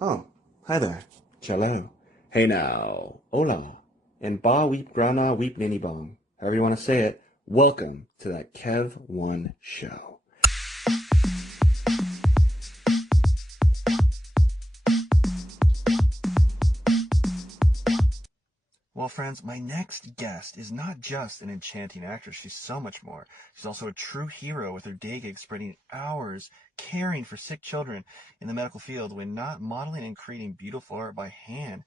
Oh, hi there. Cello. Hey now. Hola. And ba weep grana weep ninny bong. However you want to say it. Welcome to that Kev1 show. Well, friends, my next guest is not just an enchanting actress. She's so much more. She's also a true hero with her day gig spending hours caring for sick children in the medical field when not modeling and creating beautiful art by hand.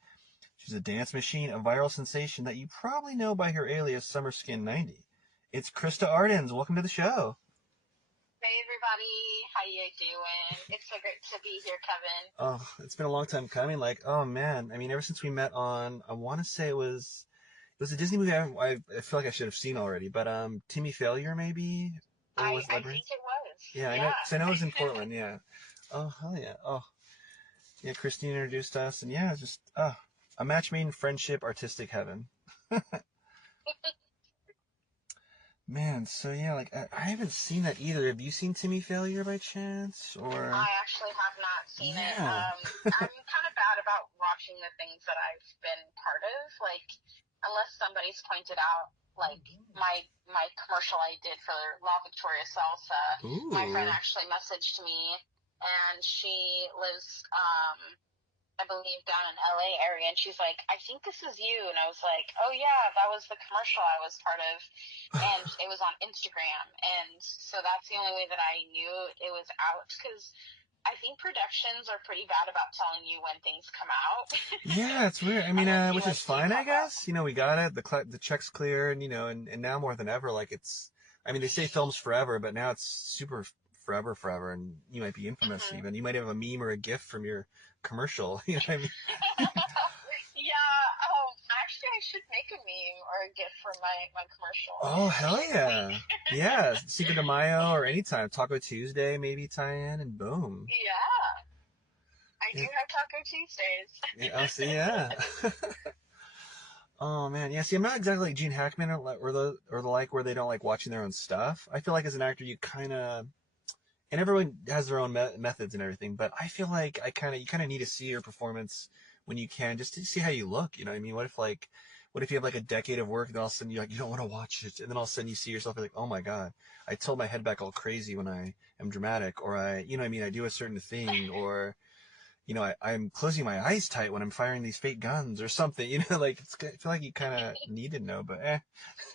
She's a dance machine, a viral sensation that you probably know by her alias SummerSkin90. It's Krista Ardens. Welcome to the show. Hey everybody, how you doing? It's so great to be here, Kevin. Oh, it's been a long time coming. Oh man, I mean, ever since we met on, I want to say it was a Disney movie I feel like I should have seen already, but Timmy Failure maybe, or I was it I Labyrinth? think it was. Yeah, I know, Yeah. 'cause I know it was in Portland. Yeah. Oh hell yeah. Oh yeah, Christine introduced us, and yeah, just a match made in friendship, artistic heaven. Man, so yeah, I haven't seen that either. Have you seen Timmy Failure by chance? I Or actually have not seen it. yeah. I'm kind of bad about watching the things that I've been part of, like unless somebody's pointed out, like my commercial I did for La Victoria Salsa. My friend Ooh. actually messaged me, and she lives I believe down in LA area, and she's like, I think this is you. And I was like, oh yeah, that was the commercial I was part of, and it was on Instagram. And so that's the only way that I knew it was out, because I think productions are pretty bad about telling you when things come out. Yeah, it's weird. I mean, Unless you which is like see it fine, I pop up. guess. You know, we got it. The check's clear, and and now more than ever, like it's. I mean, they say films forever, but now it's super forever, and you might be infamous Hmm. even. You might have a meme or a GIF from your commercial. You know what I mean? Yeah. Actually, I should make a meme or a GIF for my commercial. Oh I hell should think. yeah, yeah. Cinco de Mayo or anytime, Taco Tuesday maybe tie in, and boom. Yeah, I do Yeah, have Taco Tuesdays. yeah. I'll see. Yeah. Oh man, yeah. See, I'm not exactly like Gene Hackman or the like where they don't like watching their own stuff. I feel like as an actor, you kind of and everyone has their own methods and everything. But I feel like you kind of need to see your performance when you can, just to see how you look. You know what I mean? What if you have like a decade of work and all of a sudden you don't want to watch it, and then all of a sudden you see yourself you're like, oh my god, I tilt my head back all crazy when I am dramatic, or you know what I mean, I do a certain thing, or I'm closing my eyes tight when I'm firing these fake guns or something. I feel like you kind of need to know, but eh.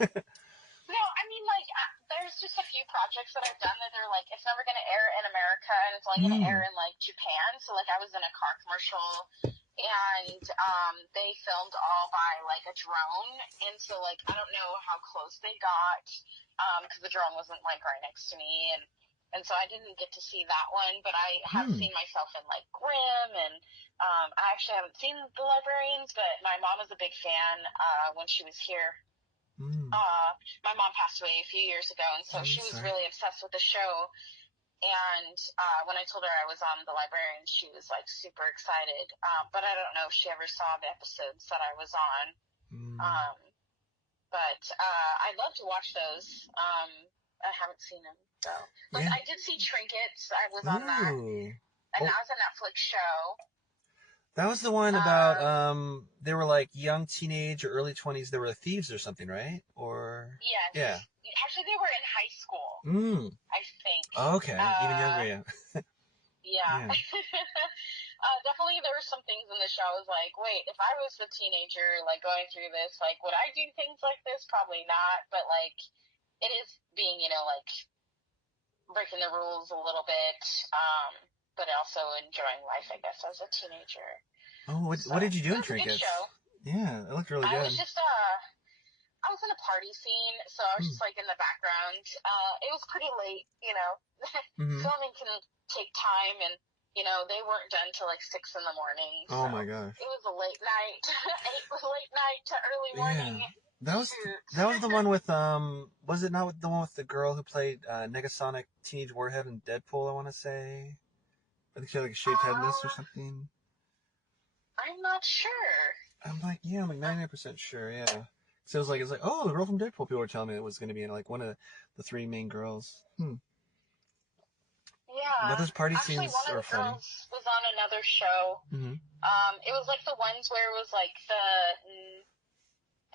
No, I mean, like, there's just a few projects that I've done that are like, it's never going to air in America, and it's only going to Mm. air in like Japan. So, like, I was in a car commercial, and they filmed all by like a drone, and so like I don't know how close they got, because the drone wasn't like right next to me, and so I didn't get to see that one, but I have Mm. seen myself in like Grimm, and I actually haven't seen The Librarians, but my mom was a big fan when she was here. Mm. uh, my mom passed away a few years ago, and so I'm she was sorry. really obsessed with the show. And when I told her I was on The Librarian, she was like super excited. But I don't know if she ever saw the episodes that I was on. Mm. Um, but I'd love to watch those. I haven't seen them though. Like Yeah. I did see Trinkets. I was on that, Ooh. and Oh, that was a Netflix show. that was the one about Um, they were like young teenage or early 20s. They were thieves or something, right? Or yeah. yes, actually they were in high school, Mm. I think. Okay, even younger, yeah. Yeah. Yeah. Definitely there were some things in the show I was like, wait, if I was a teenager, like, going through this, like, would I do things like this? Probably not, but, like, it is being, like, breaking the rules a little bit, but also enjoying life, I guess, as a teenager. Oh, So, what did you do it in was a good show. Trinkets? Yeah, it looked really I was good. just, I was in a party scene, so I was Mm. just, like, in the background. It was pretty late, Mm-hmm. filming can take time, and they weren't done till like 6 in the morning, Oh so my gosh. it was a late night, late night to early morning Yeah. shoot. That was the one with was it not the one with the girl who played Negasonic Teenage Warhead in Deadpool, I want to say. I think she had like a shaved head in this or uh, something. I'm not sure. I'm like 99% sure, yeah. So it was like, oh, the girl from Deadpool. People were telling me it was going to be like one of the three main girls. Hmm. But Yeah, those party actually, scenes one of are the fun. girls was on another show. Mm-hmm. It was like the ones where it was like the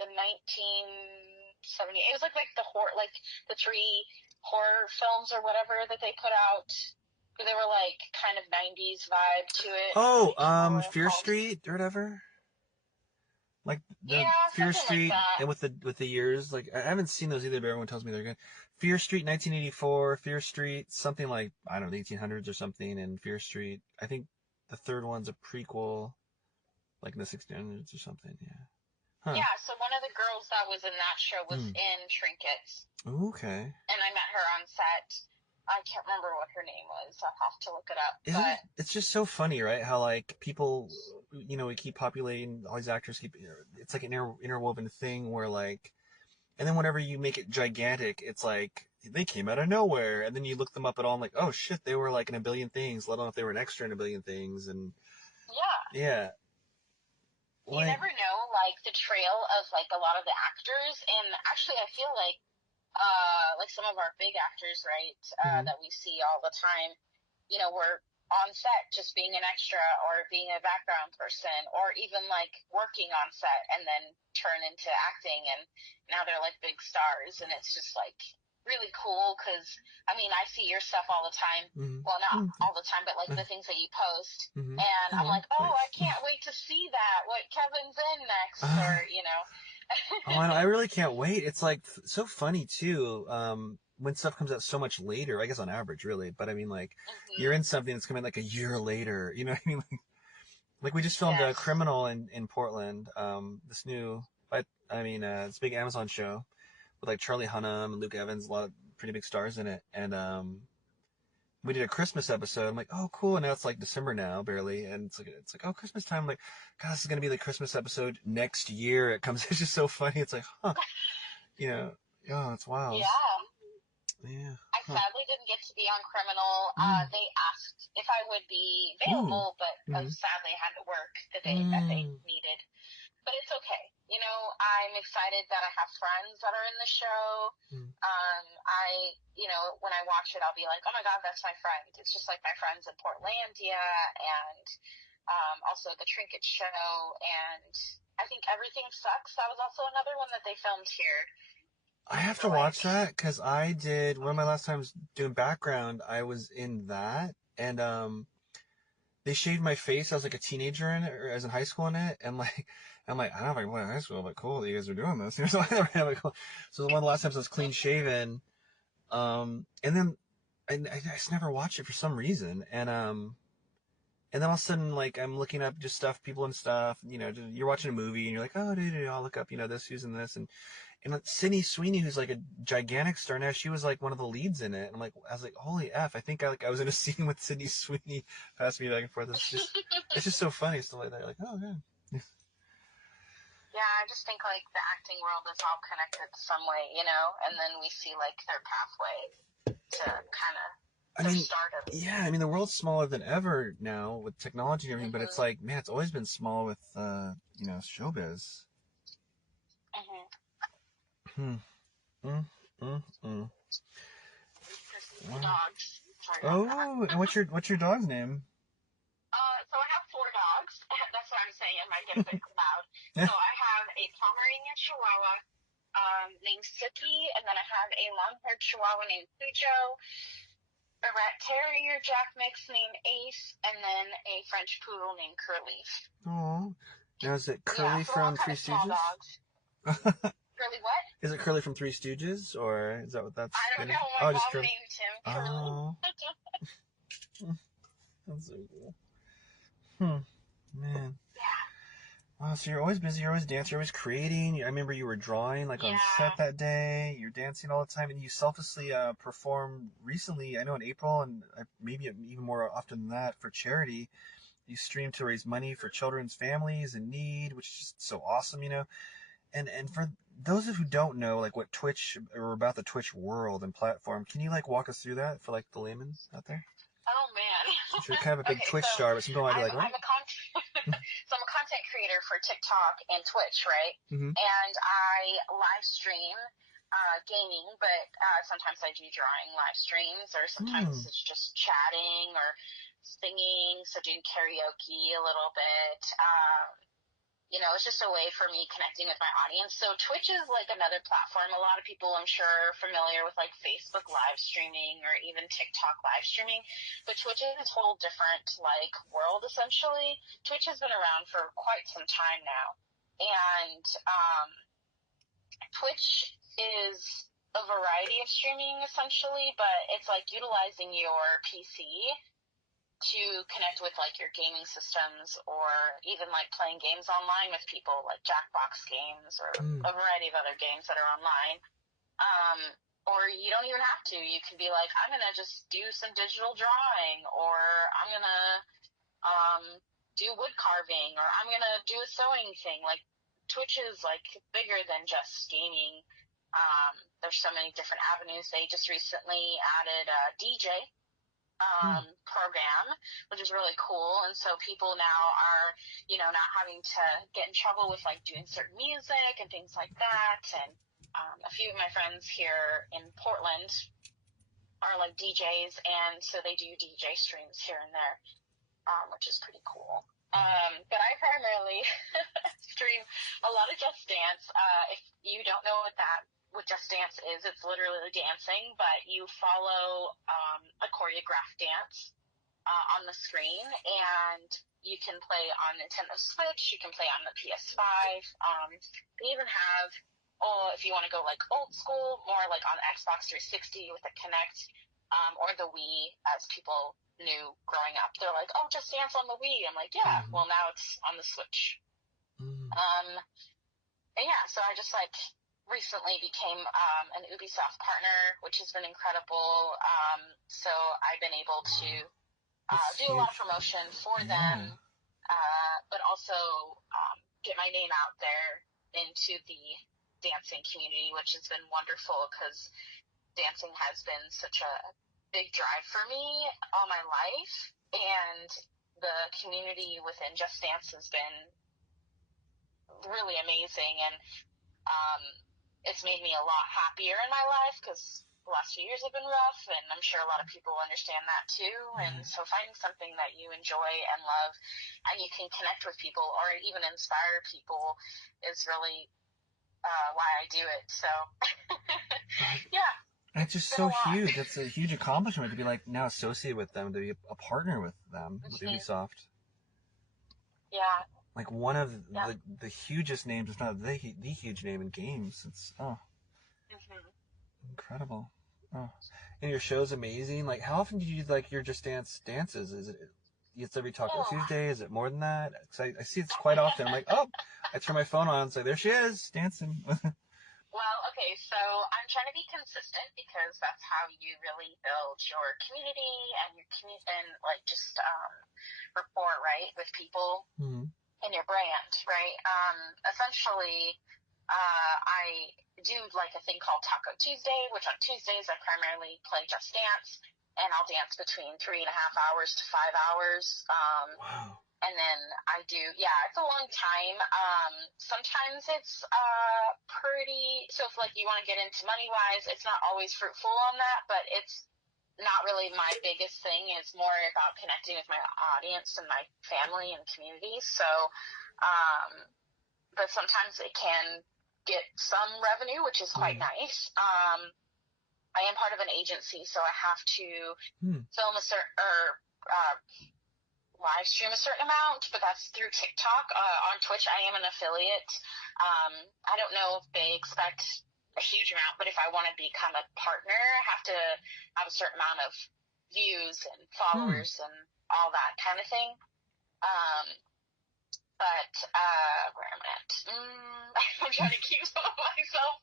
1970. It was like the horror, like the 3 horror films or whatever that they put out. Where they were like kind of 90s vibe to it. Oh, I can't remember what they're Fear called. Street or whatever. Like the Yeah, Fear something like Street, that. and with the years, like I haven't seen those either, but everyone tells me they're good. Fear Street 1984, Fear Street something like I don't know, the 1800s or something, and Fear Street. I think the third one's a prequel, like in the 1600s or something. Yeah. Huh. Yeah, so one of the girls that was in that show was Hmm. in Trinkets, Okay. and I met her on set. I can't remember what her name was. I'll have to look it up. Isn't it? But It's just so funny, right? How like people, we keep populating all these actors. It's like an interwoven thing where like, and then whenever you make it gigantic, it's like they came out of nowhere, and then you look them up at all, and like, oh shit, they were like in a billion things. Let alone if they were an extra in a billion things, and yeah, yeah, you like, never know, like the trail of like a lot of the actors. And actually, I feel like some of our big actors, right, mm-hmm, that we see all the time, were on set just being an extra or being a background person or even like working on set and then turn into acting, and now they're like big stars, and it's just like really cool because I mean I see your stuff all the time. Well, not mm-hmm, all the time, but like the things that you post, mm-hmm. and I'm Oh, like, oh, I thanks. can't wait to see that, what Kevin's in next, or Oh, I really can't wait. It's like so funny too. When stuff comes out so much later, I guess on average, really. But I mean, like, you're hmm. in something that's coming like a year later. You know what I mean? Like we just filmed a Yes. Criminal in Portland. This new, but I mean, this big Amazon show with like Charlie Hunnam and Luke Evans, a lot of pretty big stars in it. And we did a Christmas episode. I'm like, oh, cool. And now it's like December now, barely, and it's like, oh, Christmas time. I'm like, God, this is gonna be the Christmas episode next year. It comes. It's just so funny. It's like, huh, you know, oh, it's wild. Yeah. Yeah. I Huh. sadly didn't get to be on Criminal. Mm. They asked if I would be Ooh. available, but Mm. sadly I had to work the day that they Mm. needed. But it's okay. I'm excited that I have friends that are in the show. Mm. When I watch it, I'll be like, oh my God, that's my friend. It's just like my friends in Portlandia and also the Trinket Show. And I think Everything Sucks. That was also another one that they filmed here. I have to watch that because I did one of my last times doing background. I was in that, and they shaved my face. I was like a teenager in it, or as in high school in it, and like I'm like I don't know if I went to high school, but cool that you guys are doing this. So I never had like cool. So one of the last times I was clean shaven, and then I just never watched it for some reason, and then all of a sudden like I'm looking up just stuff, people and stuff. You're watching a movie and you're like, oh, dude, I'll look up this, who's in this, and Sydney Sweeney, who's like a gigantic star now, she was like one of the leads in it. And I was like, holy F, I think I was in a scene with Sydney Sweeney, passed me back and forth. It's just so funny stuff like that. You're like, oh yeah. Yeah, I just think like the acting world is all connected some way, and then we see like their pathway to kind of I their mean, stardom. yeah, I mean the world's smaller than ever now with technology and everything, but it's like, man, it's always been small with showbiz. Mm-hmm. Hmm. Mm, mm, mm. The Wow. dogs. Sorry about that. Oh, and what's your dog's name? So I have 4 dogs. That's what I'm saying. It might get a bit loud. So I have a Pomeranian Chihuahua named Sookie, and then I have a long-haired Chihuahua named Cujo, a rat terrier Jack mix named Ace, and then a French poodle named Curly. Oh, now is it Yeah, Curly so they're all from kind Three of small Stooges? dogs. Curly what? Is it Curly from Three Stooges, or is that what that's? I don't know. My Oh, just mom Curly. named him Curly. Oh, that's so cool. Man. Yeah. Wow, so you're always busy, you're always dancing, you're always creating. I remember you were drawing like on set Yeah. that day. You're dancing all the time, and you selflessly performed recently. I know in April, and maybe even more often than that for charity. You streamed to raise money for children's families in need, which is just so awesome. And for those of who don't know, like what Twitch or about the Twitch world and platform, can you like walk us through that for like the layman out there? Oh man. Since you're kind of a big Okay, Twitch so star, but some people might be I'm like, what? I'm a so I'm a content creator for TikTok and Twitch, right? Mm-hmm. And I live stream gaming, but sometimes I do drawing live streams, or sometimes it's just chatting, or singing, so doing karaoke a little bit. It's just a way for me connecting with my audience. So Twitch is like another platform. A lot of people, I'm sure, are familiar with like Facebook live streaming or even TikTok live streaming, but Twitch is a whole different like world essentially. Twitch has been around for quite some time now, and Twitch is a variety of streaming essentially, but it's like utilizing your PC to connect with like your gaming systems or even like playing games online with people like Jackbox games or a variety of other games that are online. Or you don't even have to. You can be like, I'm going to just do some digital drawing, or I'm going to do wood carving, or I'm going to do a sewing thing. Like Twitch is like bigger than just gaming. There's so many different avenues. They just recently added a DJ program, which is really cool. And so people now are, not having to get in trouble with like doing certain music and things like that. And a few of my friends here in Portland are like DJs, and so they do DJ streams here and there, which is pretty cool. But I primarily stream a lot of Just Dance. If you don't know what Just Dance is, it's literally dancing, but you follow a choreographed dance on the screen, and you can play on Nintendo Switch, you can play on the PS5. They even have, if you want to go like old school, more like on Xbox 360 with the Kinect, or the Wii, as people knew growing up. They're like, oh, Just Dance on the Wii. I'm like, yeah, well, now it's on the Switch. And yeah, so I just like recently became an Ubisoft partner, which has been incredible. So I've been able to do a lot of promotion for them, but also get my name out there into the dancing community, which has been wonderful because dancing has been such a big drive for me all my life, and the community within Just Dance has been really amazing, and it's made me a lot happier in my life because the last few years have been rough, and I'm sure a lot of people understand that too. And so finding something that you enjoy and love and you can connect with people or even inspire people is really why I do it. So yeah. It's just so huge. It's a huge accomplishment to be like now associated with them, to be a partner with them, with Ubisoft. Yeah. Like one of the hugest names, if not the huge name in games. It's incredible. Oh, and your show's amazing. Like, how often do you do like your Just Dance dances? Is it? It's every Taco Tuesday. Is it more than that? Because I see it's quite often. I'm like, oh, I turn my phone on. It's like, there she is dancing. Well, okay, so I'm trying to be consistent because that's how you really build your community and your and like just rapport, right, with people in your brand, right? Essentially, I do like a thing called Taco Tuesday, which on Tuesdays I primarily play Just Dance, and I'll dance between 3.5 hours to 5 hours. Wow. And then I do, it's a long time. Sometimes it's pretty, so if like you want to get into money-wise, it's not always fruitful on that, but it's not really my biggest thing. It's more about connecting with my audience and my family and community. So, but sometimes it can get some revenue, which is quite nice. I am part of an agency, so I have to film a certain, live stream a certain amount, but that's through TikTok. On Twitch, I am an affiliate. I don't know if they expect a huge amount, but if I want to become a partner, I have to have a certain amount of views and followers and all that kind of thing. But where am I at? I'm trying to keep myself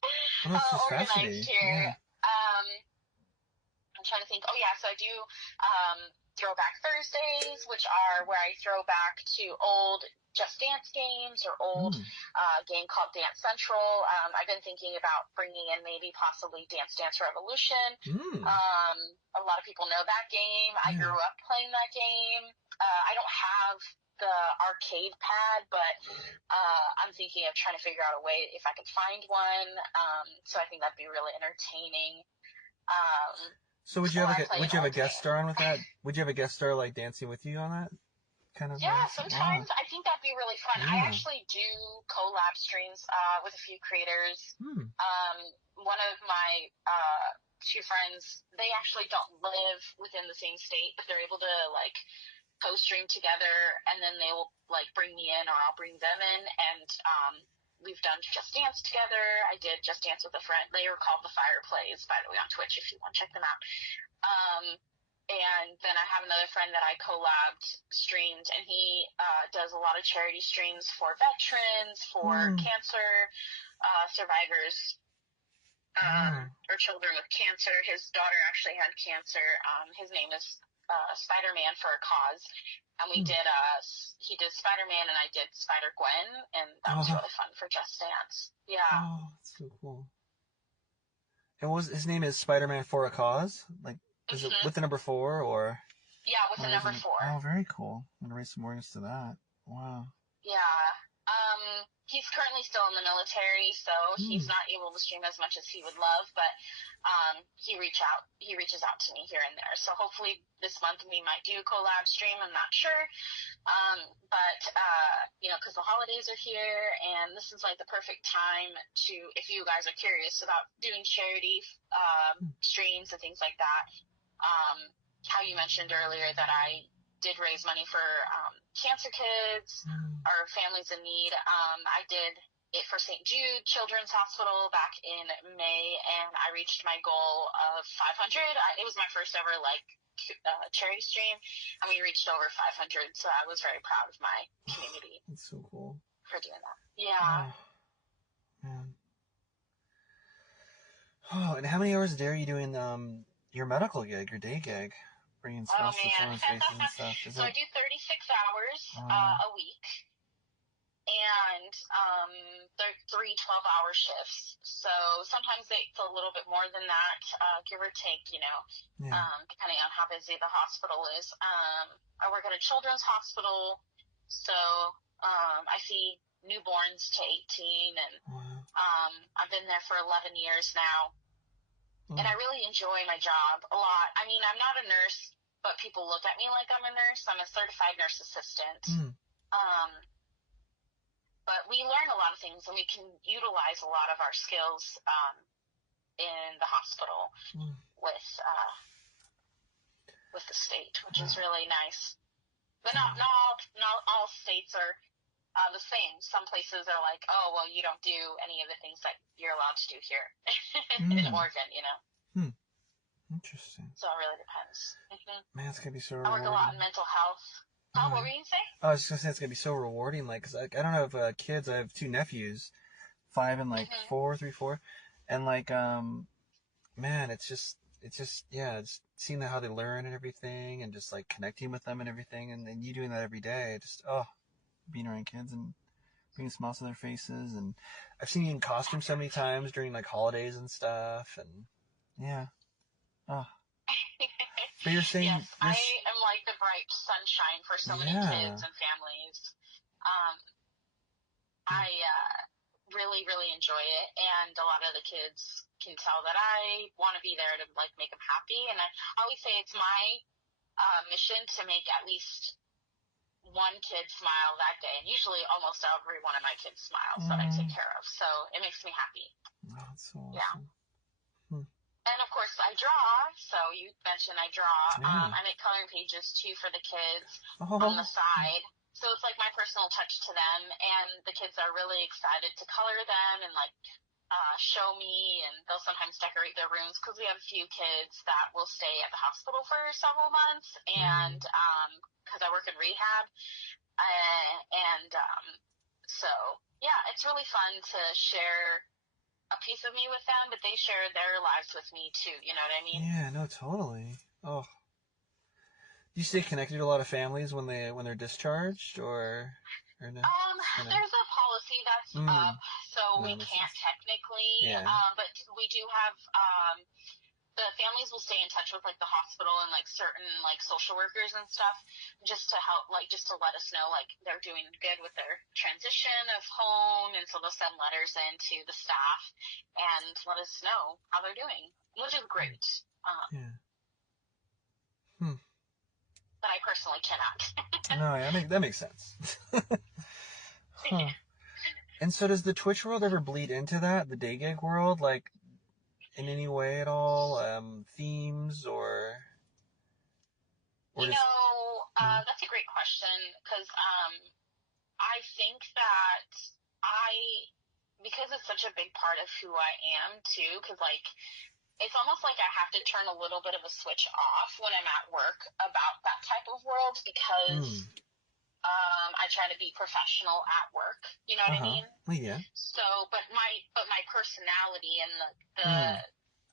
organized here. Yeah. I'm trying to think. Oh yeah, so I do Throwback Thursdays, which are where I throw back to old Just Dance games or old game called Dance Central. I've been thinking about bringing in maybe possibly Dance Dance Revolution. A lot of people know that game. I grew up playing that game. I don't have the arcade pad, but I'm thinking of trying to figure out a way if I could find one. So I think that'd be really entertaining. So or I play would an you have a old guest game. star on with that? Would you have a guest star like dancing with you on that kind of Yeah, Wow. sometimes I think that'd be really fun. I Yeah. actually do collab streams with a few creators. Hmm. One of my two friends, they actually don't live within the same state, but they're able to like co-stream together, and then they will like bring me in, or I'll bring them in, and we've done Just Dance together. I did Just Dance with a friend. They were called The Fire Plays, by the way, on Twitch if you want to check them out. Um, and then I have another friend that I collabed streamed, and he does a lot of charity streams for veterans, for Hmm. cancer survivors, Wow. or children with cancer. His daughter actually had cancer. His name is Spider-Man for a Cause. And we Hmm. did, he did Spider-Man and I did Spider-Gwen, and that was Oh. really fun for Just Dance. Yeah. Oh, that's so cool. And was his name is Spider-Man for a cause? Like, is it hmm with the number four Yeah, with a or is number it? four. Oh, very cool. I'm gonna raise some awareness to that. Wow. Yeah. He's currently still in the military, so Hmm. he's not able to stream as much as he would love, but he reaches out to me here and there. So hopefully this month we might do a collab stream. I'm not sure. But because the holidays are here, and this is like the perfect time to, if you guys are curious about doing charity streams and things like that. How you mentioned earlier that I did raise money for cancer kids Hmm. or families in need. I did it for St. Jude Children's Hospital back in May, and I reached my goal of 500. It was my first ever charity stream, and we reached over 500. So I was very proud of my community That's so cool. for doing that. Yeah. Oh man. Oh, and how many hours a day are you doing your medical gig, your day gig, bringing Oh smiles to man. children's faces and stuff? Is So it? I do 36 hours Wow. a week, and they're 3 12-hour shifts. So sometimes it's a little bit more than that, give or take, Yeah. depending on how busy the hospital is. I work at a children's hospital, so I see newborns to 18, and Wow. I've been there for 11 years now, and Oh. I really enjoy my job a lot. I mean, I'm not a nurse, but people look at me like I'm a nurse. I'm a certified nurse assistant. Hmm. Um, but we learn a lot of things, and we can utilize a lot of our skills in the hospital Hmm. with the state, which is Oh. really nice. But not Oh. not all, not all states are the same. Some places are like, oh well, you don't do any of the things that you're allowed to do here in Hmm. Oregon. Hmm. Interesting. So it really depends. Man, it's gonna be so I work a lot rewarding. in mental health. Oh, What yeah. were you gonna say? I was just gonna say it's gonna be so rewarding. Like, 'cause I don't have kids. I have two nephews, 5 and like hmm 4, 3, 4, and like man, it's just yeah, it's seeing how they learn and everything, and just like connecting with them and everything, and then you doing that every day. Just being around kids and bringing smiles on their faces, and I've seen you in costume so many times during like holidays and stuff, and yeah, oh. But you're Yes, saying I am like the bright sunshine for so many yeah, kids and families. Um, I really, really enjoy it, and a lot of the kids can tell that I want to be there to like make them happy. And I always say it's my mission to make at least one kid smile that day, and usually almost every one of my kids smiles that I take mm, care of. So it makes me happy. oh, that's so Yeah. awesome. Hmm. And of course, I draw. So you mentioned I draw. Yeah. I make coloring pages too for the kids on the Oh, side. So it's like my personal touch to them, and the kids are really excited to color them and like show me, and they'll sometimes decorate their rooms because we have a few kids that will stay at the hospital for several months, and mm, because I work in rehab, and so yeah, it's really fun to share a piece of me with them, but they share their lives with me too. You know what I mean? yeah, no, totally. Oh, do you stay connected to a lot of families when they're discharged, or no? Just kind of. There's a policy that's up, so we No, makes can't sense. technically, Yeah. but we do have the families will stay in touch with like the hospital and like certain like social workers and stuff, just to help, like just to let us know like they're doing good with their transition of home, and so they'll send letters in to the staff and let us know how they're doing, which is great. Yeah. that I personally cannot. No, yeah, that makes sense. Huh. And so does the Twitch world ever bleed into that, the day gig world, like in any way at all? Themes or just That's a great question because I think that I, because it's such a big part of who I am too, because like it's almost like I have to turn a little bit of a switch off when I'm at work about that type of world because I try to be professional at work. You know what I mean? well, yeah. So, but my personality and the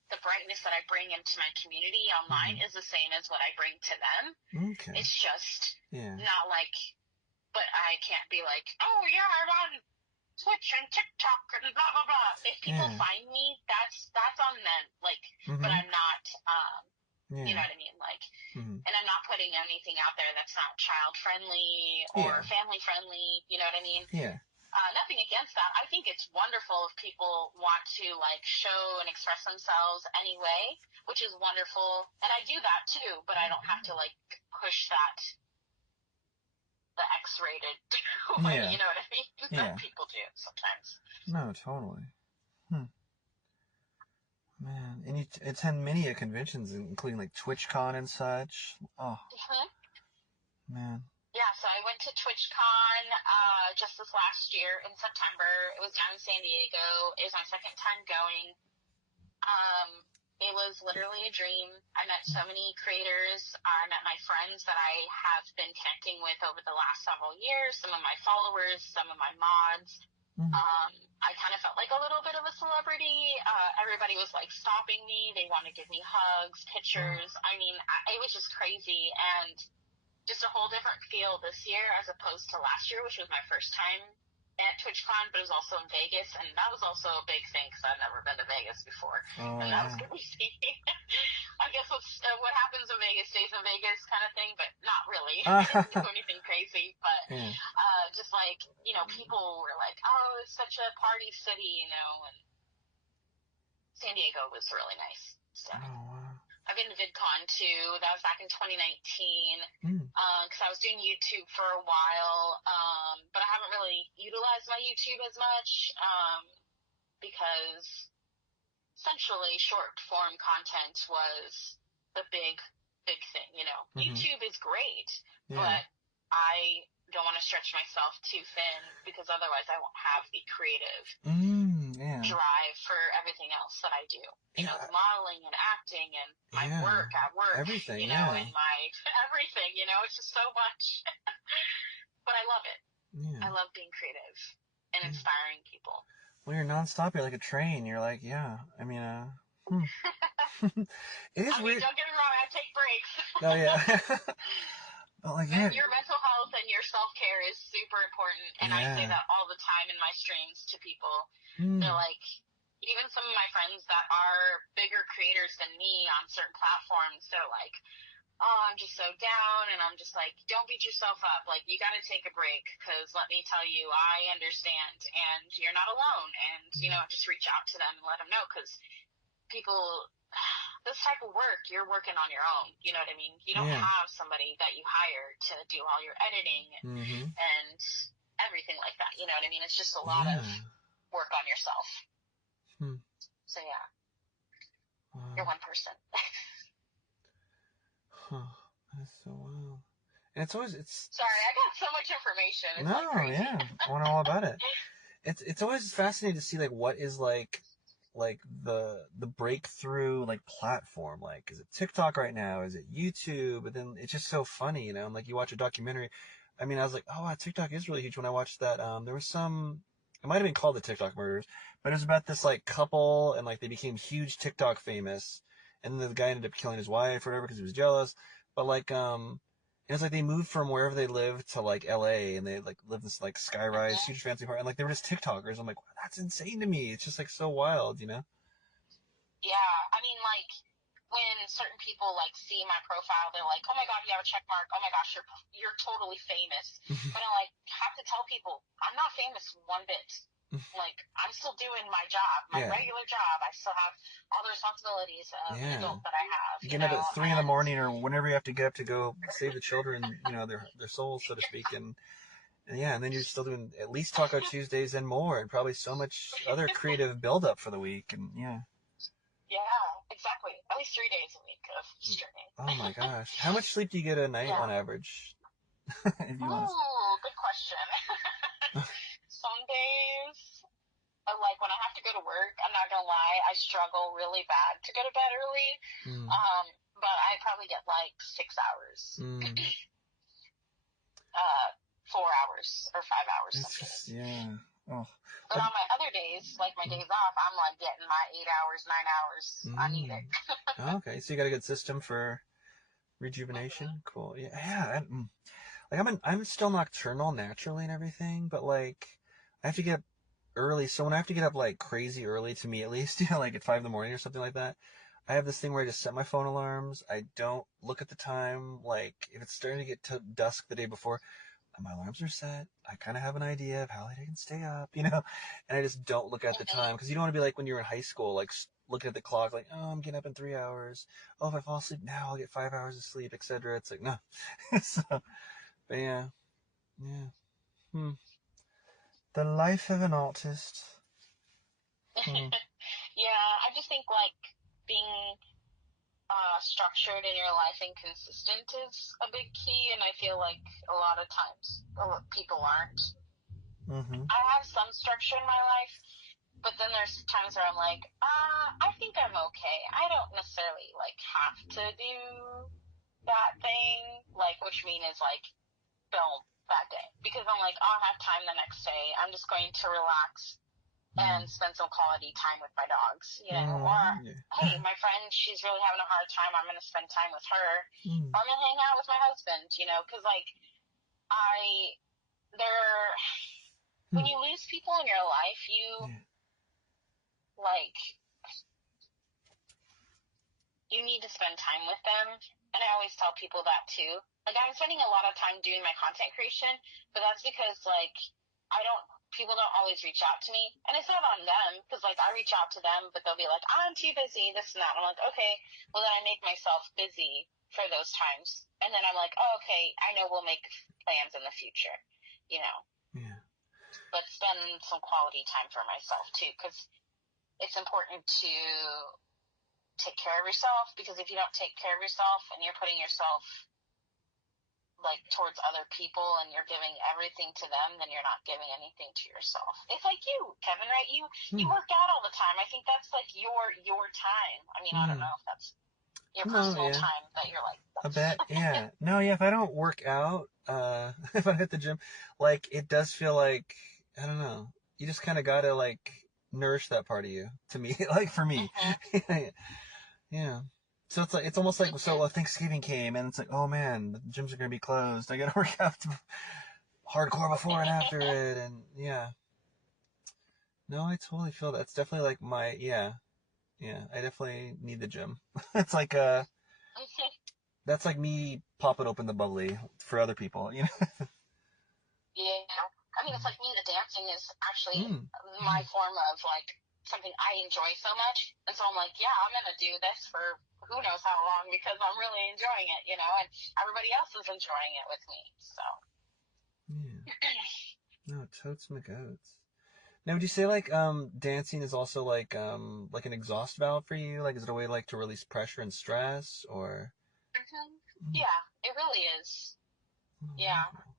Mm. the brightness that I bring into my community online is the same as what I bring to them. Okay. It's just Yeah. not like, but I can't be like, oh yeah, I'm on Twitch and TikTok and blah blah blah. If people Yeah. find me, that's on them. Like, but I'm not. You know Yeah. what I mean? Like, and I'm not putting anything out there that's not child friendly or Yeah. family friendly. You know what I mean? Yeah. Nothing against that. I think it's wonderful if people want to like show and express themselves anyway, which is wonderful. And I do that too, but I don't have to like push that the X-rated way. Yeah. You know what I mean? Yeah. That people do sometimes. No, totally. Man, and you attend many conventions, including like TwitchCon and such. Oh, man. Yeah, so I went to TwitchCon just this last year in September. It was down in San Diego. It was my second time going. It was literally a dream. I met so many creators. I met my friends that I have been connecting with over the last several years, some of my followers, some of my mods. I kind of felt like a little bit of a celebrity. Everybody was like stopping me. They want to give me hugs, pictures. I mean, it was just crazy and just a whole different feel this year as opposed to last year, which was my first time at TwitchCon, but it was also in Vegas, and that was also a big thing because I've never been to Vegas before, and that was crazy. I guess what happens in Vegas stays in Vegas kind of thing, but not really. I didn't do anything crazy, but just like, people were like, oh, it's such a party city, and San Diego was really nice. So. I've been to VidCon too. That was back in 2019 because I was doing YouTube for a while, but I haven't really utilized my YouTube as much because essentially short form content was the big thing. YouTube is great, but I don't want to stretch myself too thin because otherwise I won't have the creative drive for everything else that I do. The modeling and acting and my work at work, everything, and my everything, it's just so much. But I love it. Yeah. I love being creative and inspiring people. When you're nonstop, you're like a train. You're like, yeah. I mean, it is weird. Don't get me wrong, I take breaks. Oh, yeah. But like, yeah. Your mental health and your self-care is super important, and I say that all the time in my streams to people. They're like, even some of my friends that are bigger creators than me on certain platforms, they're like, oh, I'm just so down, and I'm just like, don't beat yourself up. Like, you got to take a break, because let me tell you, I understand, and you're not alone, and, just reach out to them and let them know, because people, this type of work, you're working on your own, you know what I mean? You don't have somebody that you hire to do all your editing and everything like that, you know what I mean? It's just a lot of work on yourself. So, yeah. You're one person. That's so wild. And it's sorry, I got so much information. It's I want to know all about it. It's always fascinating to see like what is like the breakthrough like platform. Like, is it TikTok right now? Is it YouTube? But then it's just so funny, and like you watch a documentary. I mean, I was like, oh wow, TikTok is really huge when I watched that. There was it might have been called the TikTok murders, but it was about this like couple, and like they became huge TikTok famous, and then the guy ended up killing his wife or whatever because he was jealous. But like it's like they moved from wherever they lived to like LA, and they like lived in this like skyrise, huge fancy apartment, and like they were just TikTokers. I'm like, wow, that's insane to me. It's just like so wild, Yeah, I mean, like when certain people like see my profile, they're like, oh my god, you have a check mark. Oh my gosh, you're totally famous. But I like have to tell people, I'm not famous one bit. Like, I'm still doing my job, my Yeah, regular job. I still have all the responsibilities of an yeah. adult that I have, Getting up at 3 and in the morning or whenever you have to get up to go save the children, their souls, so to speak, and yeah, and then you're still doing at least Taco Tuesdays and more, and probably so much other creative build up for the week, and yeah. yeah, exactly. At least 3 days a week of streaming. Oh my gosh, how much sleep do you get a night Yeah. on average? If you want Ooh, good question. to. Some days, like when I have to go to work, I'm not gonna lie, I struggle really bad to go to bed early. Mm, Um, but I probably get like 6 hours, mm. 4 hours or 5 hours some It's just days. yeah. Oh, But but on my other days, like my days off, I'm like getting my 8 hours, 9 hours. I need mm. it. Okay, so you got a good system for Hmm. rejuvenation. Cool. Yeah, yeah. Like I'm still nocturnal naturally and everything, but like I have to get up early. So when I have to get up like crazy early, to me at least, like at 5 in the morning or something like that, I have this thing where I just set my phone alarms. I don't look at the time. Like if it's starting to get to dusk the day before, my alarms are set. I kind of have an idea of how late I can stay up, and I just don't look at the time because you don't want to be like when you're in high school, like looking at the clock, like, oh, I'm getting up in 3 hours. Oh, if I fall asleep now, I'll get 5 hours of sleep, etc. It's like, no. So, but yeah, yeah. Hmm. The life of an artist. Hmm. Yeah, I just think like being structured in your life and consistent is a big key, and I feel like a lot of times people aren't. Mm-hmm. I have some structure in my life, but then there's times where I'm like, I think I'm okay. I don't necessarily like have to do that thing, like which mean is like film that day because I'm like, I'll have time the next day. I'm just going to relax Mm. and spend some quality time with my dogs, or Mm. Yeah. hey, my friend, she's really having a hard time. I'm going to spend time with her. Mm. Or I'm going to hang out with my husband, because like I, there, when Mm. you lose people in your life, you Yeah. like, you need to spend time with them. And I always tell people that too. Like I'm spending a lot of time doing my content creation, but that's because like I don't people don't always reach out to me. And it's not on them because like I reach out to them, but they'll be like, I'm too busy, this and that. And I'm like, okay, well then I make myself busy for those times. And then I'm like, oh, okay, I know we'll make plans in the future, you know. Yeah. But spend some quality time for myself too, because it's important to take care of yourself because if you don't take care of yourself and you're putting yourself like towards other people and you're giving everything to them, then you're not giving anything to yourself. It's like you, Kevin, right? You Mm. work out all the time. I think that's like your time. I mean, I don't Mm. know if that's your No, personal yeah. time that you're like I this. bet. Yeah. No, yeah. If I don't work out, if I hit the gym, like it does feel like I don't know. You just kind of gotta like nourish that part of you. To me, like for me, Mhm. yeah. So it's like it's almost like Mhm. Thanksgiving came and it's like oh man the gyms are gonna be closed. I gotta work out hardcore before and after it and yeah. No, I totally feel that. It's definitely like my yeah. I definitely need the gym. It's like that's like me popping open the bubbly for other people. Yeah. I mean, it's like me. The dancing is actually Mm. my form of like something I enjoy so much, and so I'm like, yeah, I'm gonna do this for who knows how long because I'm really enjoying it, and everybody else is enjoying it with me. So. Yeah. No, totes my goats. Now, would you say like dancing is also like an exhaust valve for you? Like, is it a way like to release pressure and stress, or? Hmm. Mm, Yeah, it really is. Yeah. wonderful.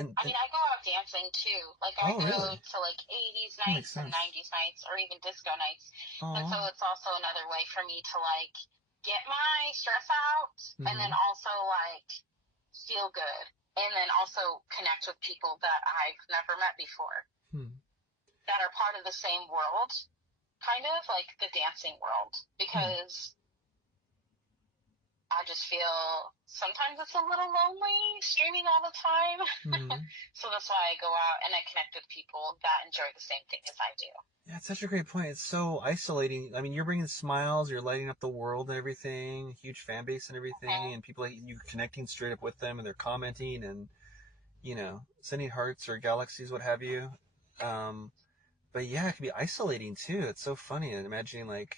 And, I and mean, I go out dancing too. Like, I oh, go really? to like 80s That makes nights and sense. 90s nights or even disco nights. And Oh. so it's also another way for me to like get my stress out and then Mm-hmm. also like feel good and then also connect with people that I've never met before Hmm. that are part of the same world, kind of like the dancing world. Hmm. Because I just feel sometimes it's a little lonely streaming all the time. Hmm. So that's why I go out and I connect with people that enjoy the same thing as I do. Yeah, it's such a great point. It's so isolating. I mean, you're bringing smiles, you're lighting up the world and everything, huge fan base and everything, Mm-hmm. and people like you connecting straight up with them, and they're commenting and sending hearts or galaxies, what have you. But yeah, it can be isolating too. It's so funny. And imagining like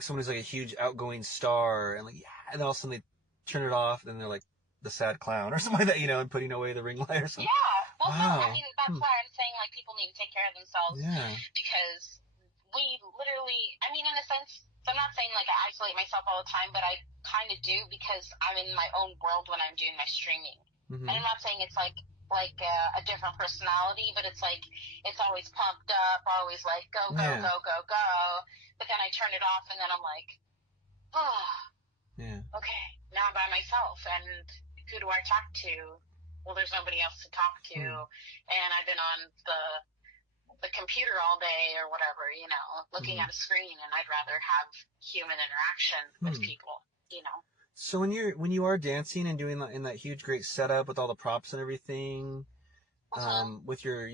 someone who's like a huge outgoing star and like yeah, and then all of a sudden they turn it off, and then they're like the sad clown or something like that, and putting away the ring light or something. Yeah. Well, no, I Wow. mean, that's why I'm saying, like, people need to take care of themselves Yeah. because we literally, I mean, in a sense, so I'm not saying, like, I isolate myself all the time, but I kind of do because I'm in my own world when I'm doing my streaming. Mm-hmm. And I'm not saying it's like a different personality, but it's like, it's always pumped up, always like, go, go, Yeah. go, go, go. But then I turn it off and then I'm like, oh, Yeah. okay, now I'm by myself, and who do I talk to? Well, there's nobody else to talk to, and I've been on the computer all day or whatever, looking at a screen, and I'd rather have human interaction with people. So when you are dancing and doing that in that huge great setup with all the props and everything, with your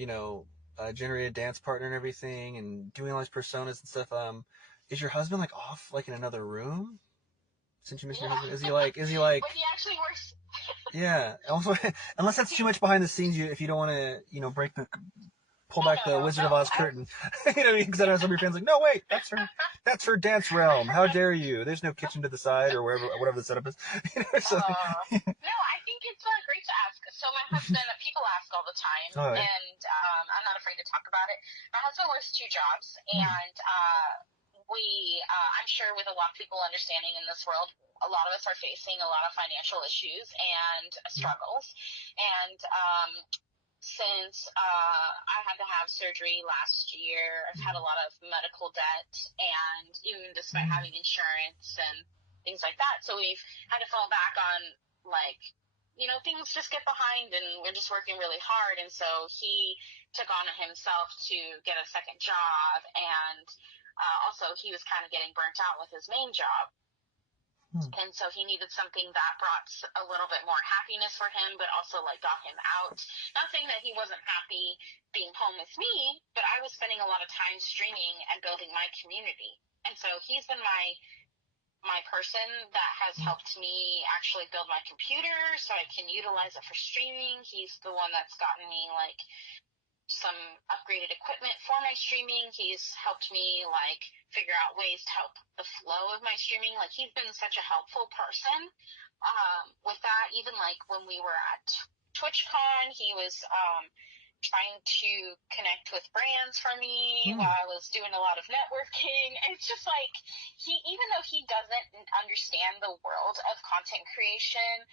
generated dance partner and everything, and doing all these personas and stuff, is your husband like off like in another room? Since you mentioned your husband, Yeah. is he like? But he actually works. Yeah. Also, unless that's too much behind the scenes, if you don't want to pull No, back no, the no, Wizard no. of Oz curtain. You know what I mean? Because I know some of your fans are like, no, wait, that's her dance realm. How dare you? There's no kitchen to the side or whatever the setup is. So, No, I think it's great to ask. So my husband, people ask all the time, all right. and I'm not afraid to talk about it. My husband works two jobs, and I'm sure with a lot of people understanding in this world, a lot of us are facing a lot of financial issues and struggles. And since I had to have surgery last year, I've had a lot of medical debt, and even despite having insurance and things like that, so we've had to fall back on things just get behind, and we're just working really hard. And so he took on himself to get a second job, and also he was kind of getting burnt out with his main job. And so he needed something that brought a little bit more happiness for him, but also got him out. Not saying that he wasn't happy being home with me, but I was spending a lot of time streaming and building my community. And so he's been my person that has helped me actually build my computer so I can utilize it for streaming. He's the one that's gotten me some upgraded equipment for my streaming. He's helped me figure out ways to help the flow of my streaming. He's been such a helpful person with that. Even when we were at TwitchCon, he was trying to connect with brands for me while I was doing a lot of networking. And it's just even though he doesn't understand the world of content creation,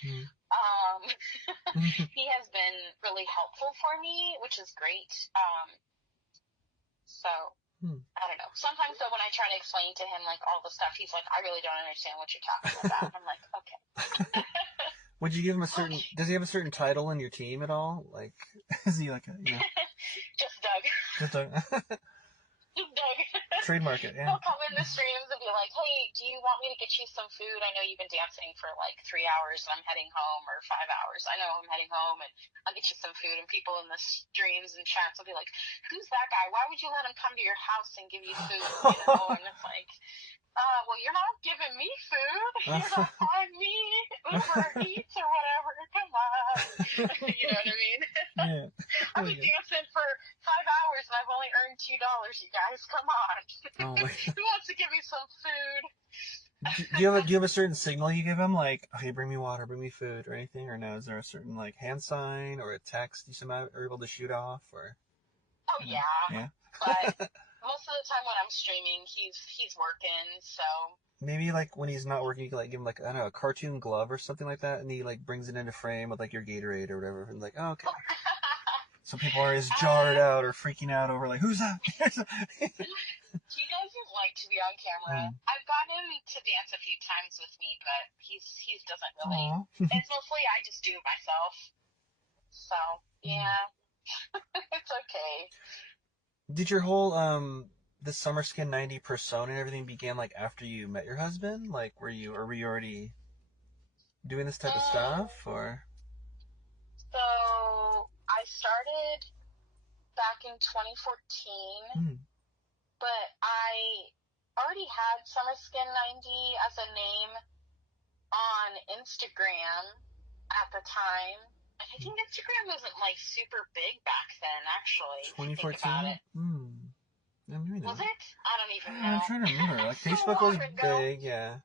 he has been really helpful for me, which is great. So I don't know. Sometimes though, when I try to explain to him all the stuff, he's like, "I really don't understand what you're talking about." And I'm like, "Okay." Would you give him a certain? Okay. Does he have a certain title in your team at all? Is he like Just Doug. Just Doug. Doug. Trademark it, yeah. He'll come in the streams and be like, "Hey, do you want me to get you some food? I know you've been dancing for 3 hours and I'm heading home, or 5 hours. I know I'm heading home, and I'll get you some food." And people in the streams and chats will be like, "Who's that guy? Why would you let him come to your house and give you food?" And it's like, well, you're not giving me food. You're not buying me Uber Eats or whatever. Come on. You know what I mean? Yeah. I've been dancing for 5 hours and I've only earned $2, you guys. Come on. Oh my. Who wants to give me some food? Do you have a certain signal you give him, okay, bring me water, bring me food, or anything, or no? Is there a certain hand sign or a text you somehow are able to shoot off, or? Oh yeah. But most of the time when I'm streaming, he's working, so. Maybe when he's not working, you can give him I don't know, a cartoon glove or something like that, and he brings it into frame with your Gatorade or whatever, and oh, okay. Some people are as jarred out or freaking out over who's that? He doesn't like to be on camera. I've gotten him to dance a few times with me, but he doesn't really. It's mostly I just do it myself. So yeah, it's okay. Did your whole the Summer Skin 90 persona and everything began after you met your husband? Were you already doing this type of stuff, or? So I started back in 2014, but I already had Summer Skin 90 as a name on Instagram at the time, I think Instagram wasn't like super big back then, actually, if you think about 2014? it. Yeah, maybe Was not. it? I don't even I'm know. trying to remember. Like, So Facebook long was ago. big, yeah.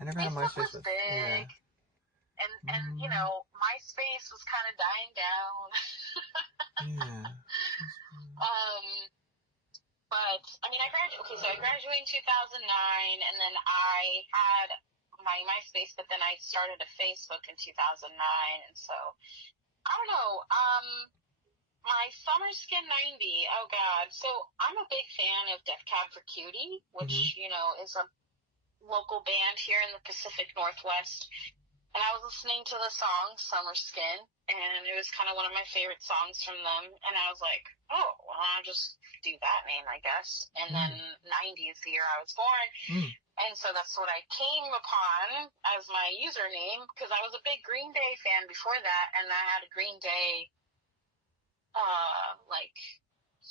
I never had a Facebook MySpace was with, yeah. big, and MySpace was kind of dying down. Yeah. um, but I mean, I graduated in 2009, and then I had my MySpace, but then I started a Facebook in 2009, and so I don't know. My Summer Skin 90. Oh God. So I'm a big fan of Death Cab for Cutie, Mm-hmm. which is a local band here in the Pacific Northwest. And I was listening to the song Summer Skin, and it was kind of one of my favorite songs from them. And I was like, oh, well, I'll just do that name, I guess. And then 90 is the year I was born. And so that's what I came upon as my username, because I was a big Green Day fan before that, and I had a Green Day, like,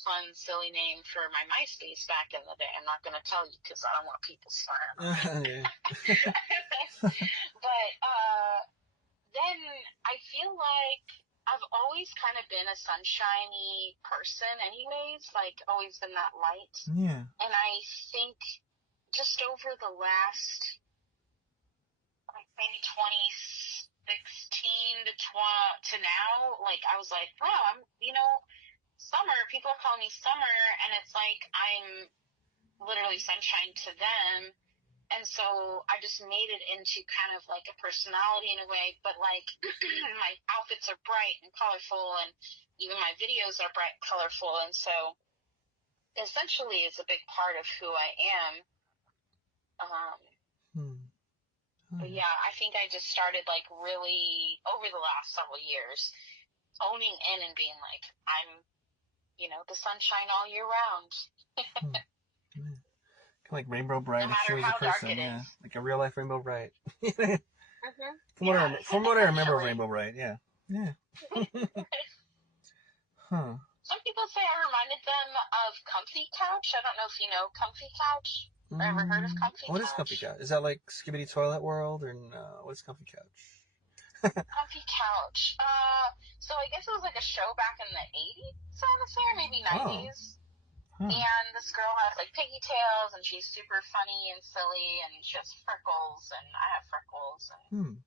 fun, silly name for my MySpace back in the day. I'm not going to tell you because I don't want people spying on me. But then I feel like I've always kind of been a sunshiny person anyways, like always been that light. Yeah. And I think just over the last, like maybe 2016 to now, like I was like, wow, summer, people are calling me summer, and it's like I'm literally sunshine to them. And so I just made it into kind of like a personality in a way, but like my outfits are bright and colorful, and even my videos are bright and colorful. And so essentially it's a big part of who I am. But yeah, I think I just started like really over the last several years owning in and being like, I'm, the sunshine all year round. Like Rainbow Bright, No if she matter was a how dark person, it yeah. is. Like a real life Rainbow Bright. Yeah, From what I remember of Rainbow Bright, yeah. Yeah. Huh. Some people say I reminded them of Comfy Couch. I don't know if you know Comfy Couch. Ever heard of Comfy What is Comfy Couch? Couch? Is that like Skibidi Toilet World, or no? What is Comfy Couch? Comfy Couch. So I guess it was like a show back in the 80s, I would say, or maybe 90s. And this girl has like pigtails, and she's super funny and silly, and she has freckles, and I have freckles. And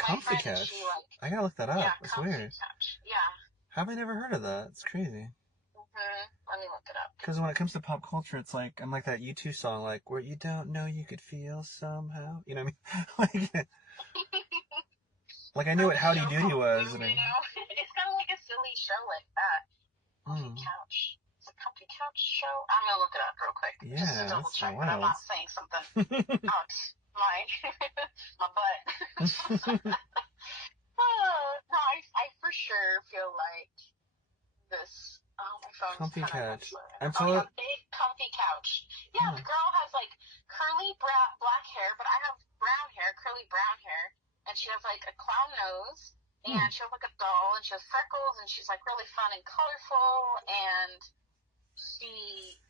Comfy Couch? I gotta look that up. Yeah, That's Comfy weird. Couch. Yeah. How have I never heard of that? It's crazy. Let me look it up. Because when it comes to pop culture, it's like, I'm like that U2 song, like, where you don't know you could feel somehow. You know what I mean? Like I knew what Howdy Doody was. And it's kind of like a silly show like that. Comfy Couch. It's a Comfy Couch show. I'm going to look it up real quick. Yeah, just to double check wild. that I'm not saying something out my butt. No, I for sure feel like this. Oh, my phone's Comfy Couch. Yeah, big comfy couch. Yeah, the girl has like curly black hair, but I have brown hair, curly brown hair, and she has like a clown nose, and she has like a doll, and she has freckles, and she's like really fun and colorful, and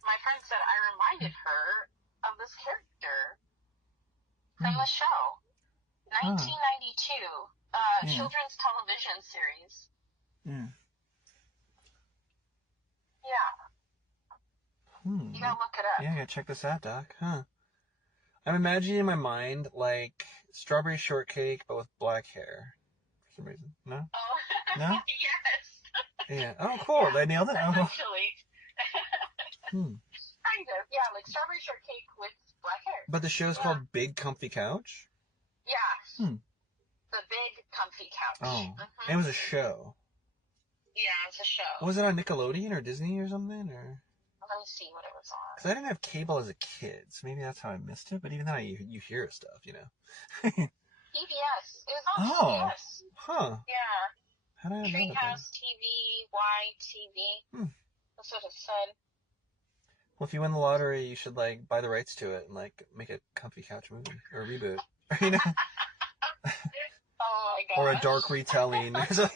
my friend said I reminded her of this character from the show, 1992, children's television series. Yeah. You gotta look it up. Yeah, I gotta check this out, Doc. Huh. I'm imagining in my mind like strawberry shortcake, but with black hair. For some reason. No? Oh. No? Yes. Yeah. Oh, cool. Yeah, they nailed it. Essentially. Kind of. Yeah, like strawberry shortcake with black hair. But the show's called Big Comfy Couch? Yeah. The Big Comfy Couch. Oh. It was a show. Yeah, it's a show. Was it on Nickelodeon or Disney or something? Or let me see what it was on. Because I didn't have cable as a kid, so maybe that's how I missed it. But even then, you hear stuff, PBS. It was on PBS. Huh. Yeah. How did I know that? Treehouse TV, YTV. That's what it said. Well, if you win the lottery, you should like buy the rights to it and like make a Comfy Couch movie or a reboot. You know? Oh my god. Or a dark retelling. So,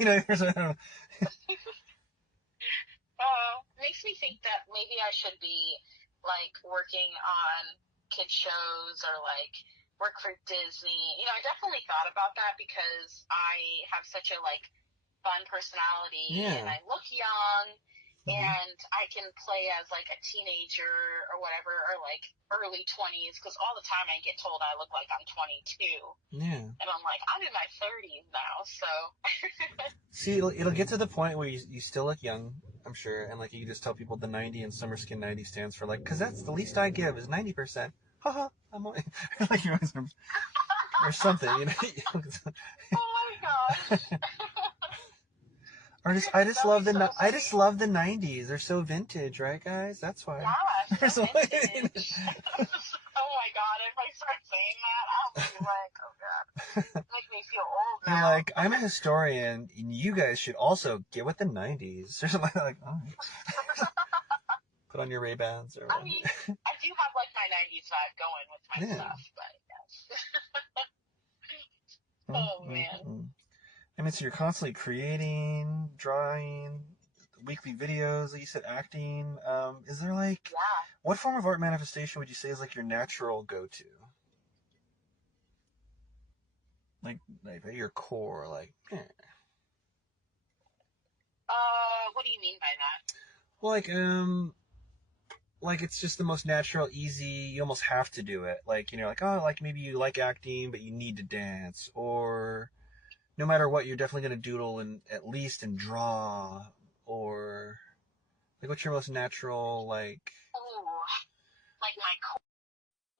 makes me think that maybe I should be like working on kid shows or like work for Disney. You know, I definitely thought about that because I have such a like fun personality and Yeah. I look young Mm-hmm. and I can play as like a teenager or whatever, or like early 20s, because all the time I get told I look like I'm 22. Yeah. And I'm like, I'm in my 30s now, so. See, it'll get to the point where you still look young, I'm sure, and like you just tell people the 90 and summer skin 90 stands for, like, because that's the least I give is 90%. Haha, I'm only, like you always, or something, you know. Oh my gosh. Or just I just That would love be so I funny. just love the 90s. They're so vintage, right, guys? That's why. Yeah, so So, vintage. Oh my god, if I start saying that, I'll be like, oh god, make me feel old you're now. like, I'm a historian, and you guys should also get with the 90s. Or something like, oh. Put on your Ray-Bans or I whatever. mean, I do have like my 90s vibe going with my Yeah. stuff, but yes. Oh man. Mm-hmm. I mean, so you're constantly creating, drawing, weekly videos, like you said, acting. Is there like, Yeah. what form of art manifestation would you say is like your natural go-to? Like at your core, like, What do you mean by that? well, like it's just the most natural, easy. You almost have to do it. Like, like, oh, like maybe you like acting, but you need to dance, or no matter what, you're definitely gonna doodle and at least and draw, or like what's your most natural like? Oh, like my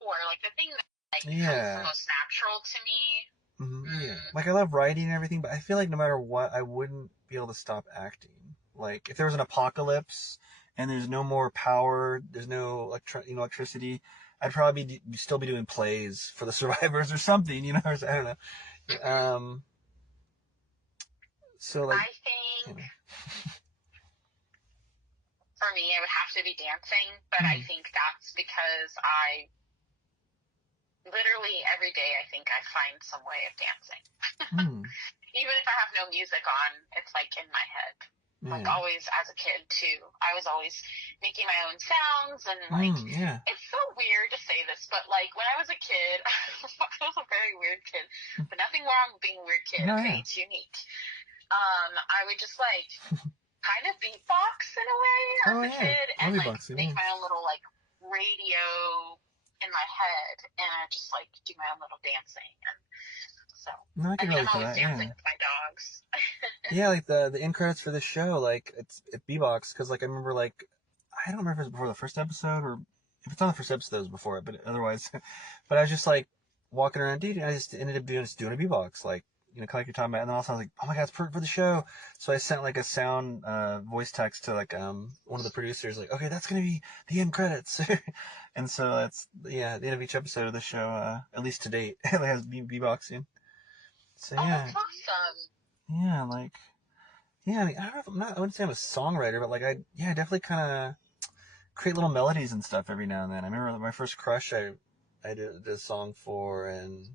core, like the thing that like comes the Yeah. most natural to me. Yeah. Mm, Like I love writing and everything, but I feel like no matter what, I wouldn't be able to stop acting. Like if there was an apocalypse and there's no more power, there's no electricity, I'd probably still be doing plays for the survivors or something, or I don't know. mm-hmm. So like, I think you know. for me, it would have to be dancing, but I Mm, think that's because I literally every day I think I find some way of dancing. mm, Even if I have no music on, it's like in my head. Like yeah. always as a kid too. I was always making my own sounds and like Yeah. it's so weird to say this, but like when I was a kid, I was a very weird kid. But nothing wrong with being a weird kid, No, okay? yeah. It's unique. I would just like kind of beatbox in a way as Oh a yeah. kid and Love you like boxing, make yeah. my own little like radio in my head and I just like do my own little dancing and so No, I I can mean I'm relate to always that, dancing yeah. with my dogs. Yeah, like the end credits for this show, like it's B-Box, because like I remember, like I don't remember if it was before the first episode or if it's on the first episode it was before it, but otherwise, but I was just like walking around, dude, and I just ended up doing a B-Box, like kind of like you're talking about, and then also I was like, oh my god, it's perfect for the show. So I sent like a sound voice text to like one of the producers, like, okay, that's gonna be the end credits, and so that's yeah, the end of each episode of the show, at least to date, it has B-Boxing. So Oh, yeah, that's awesome. yeah, like. Yeah, I mean, I don't know if I wouldn't say I'm a songwriter, but like I definitely kind of create little melodies and stuff every now and then. I remember my first crush I did a song for, and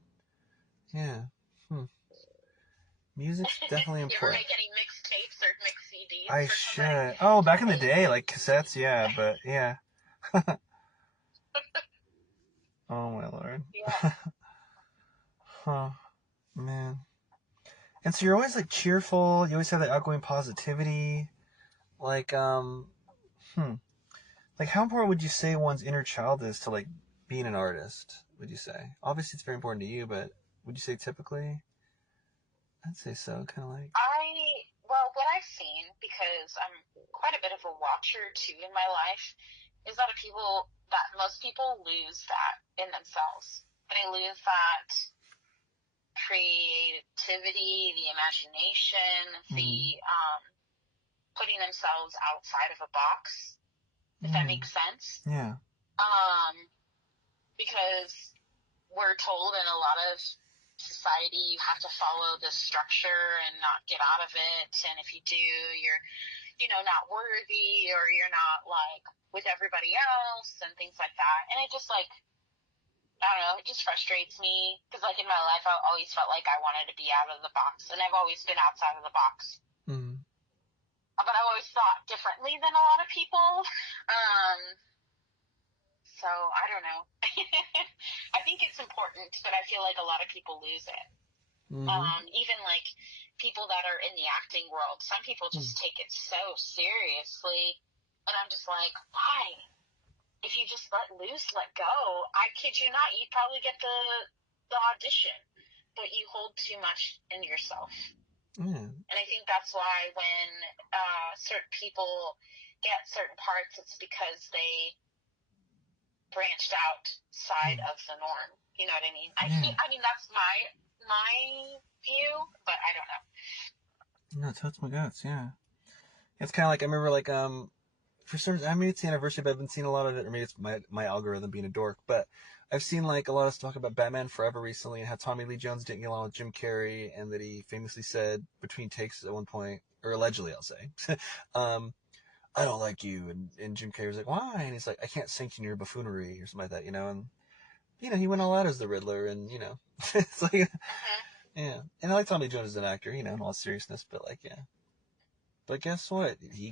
yeah, hmm. Music's definitely You ever important. make any mixed tapes or mixed CDs I or something? should. Oh, back in the day, like cassettes, yeah, but yeah. Oh my lord. Yeah. Huh, man. And so you're always like cheerful. You always have that outgoing positivity. Like, hmm. Like, how important would you say one's inner child is to like being an artist? Would you say? Obviously, it's very important to you, but would you say typically? I'd say so. Kind of like. Well, what I've seen, because I'm quite a bit of a watcher too in my life, is that most people lose that in themselves. They lose that creativity, the imagination, Mm, the putting themselves outside of a box, if that mm, makes sense. yeah. Um, because we're told in a lot of society you have to follow this structure and not get out of it. And if you do, you're, not worthy or you're not like with everybody else and things like that. And it just like, I don't know, it just frustrates me because like in my life, I always felt like I wanted to be out of the box and I've always been outside of the box. Mm, But I always thought differently than a lot of people. Um, so I don't know. I think it's important, but I feel like a lot of people lose it. Mm-hmm. Even like people that are in the acting world, some people Hmm. just take it so seriously, and I'm just like, why? If you just let loose, let go, I kid you not, you'd probably get the audition, but you hold too much in yourself. Yeah. And I think that's why when certain people get certain parts, it's because they branched outside Hmm. of the norm. You know what I mean? Yeah. I mean that's my view, but I don't know. No, totes my guts. Yeah. It's kind of like I remember like for some reason, I mean it's the anniversary, but I've been seeing a lot of it, or maybe it's my algorithm being a dork, but I've seen like a lot of stuff about Batman Forever recently, and how Tommy Lee Jones didn't get along with Jim Carrey, and that he famously said between takes at one point, or allegedly, I'll say, um, I don't like you, and Jim Carrey was like, why? And he's like, I can't sanction your buffoonery or something like that, and he went all out as the Riddler, and it's like, Mm-hmm. yeah, and I like Tommy Lee Jones as an actor, in all seriousness, but like, yeah. But guess what? He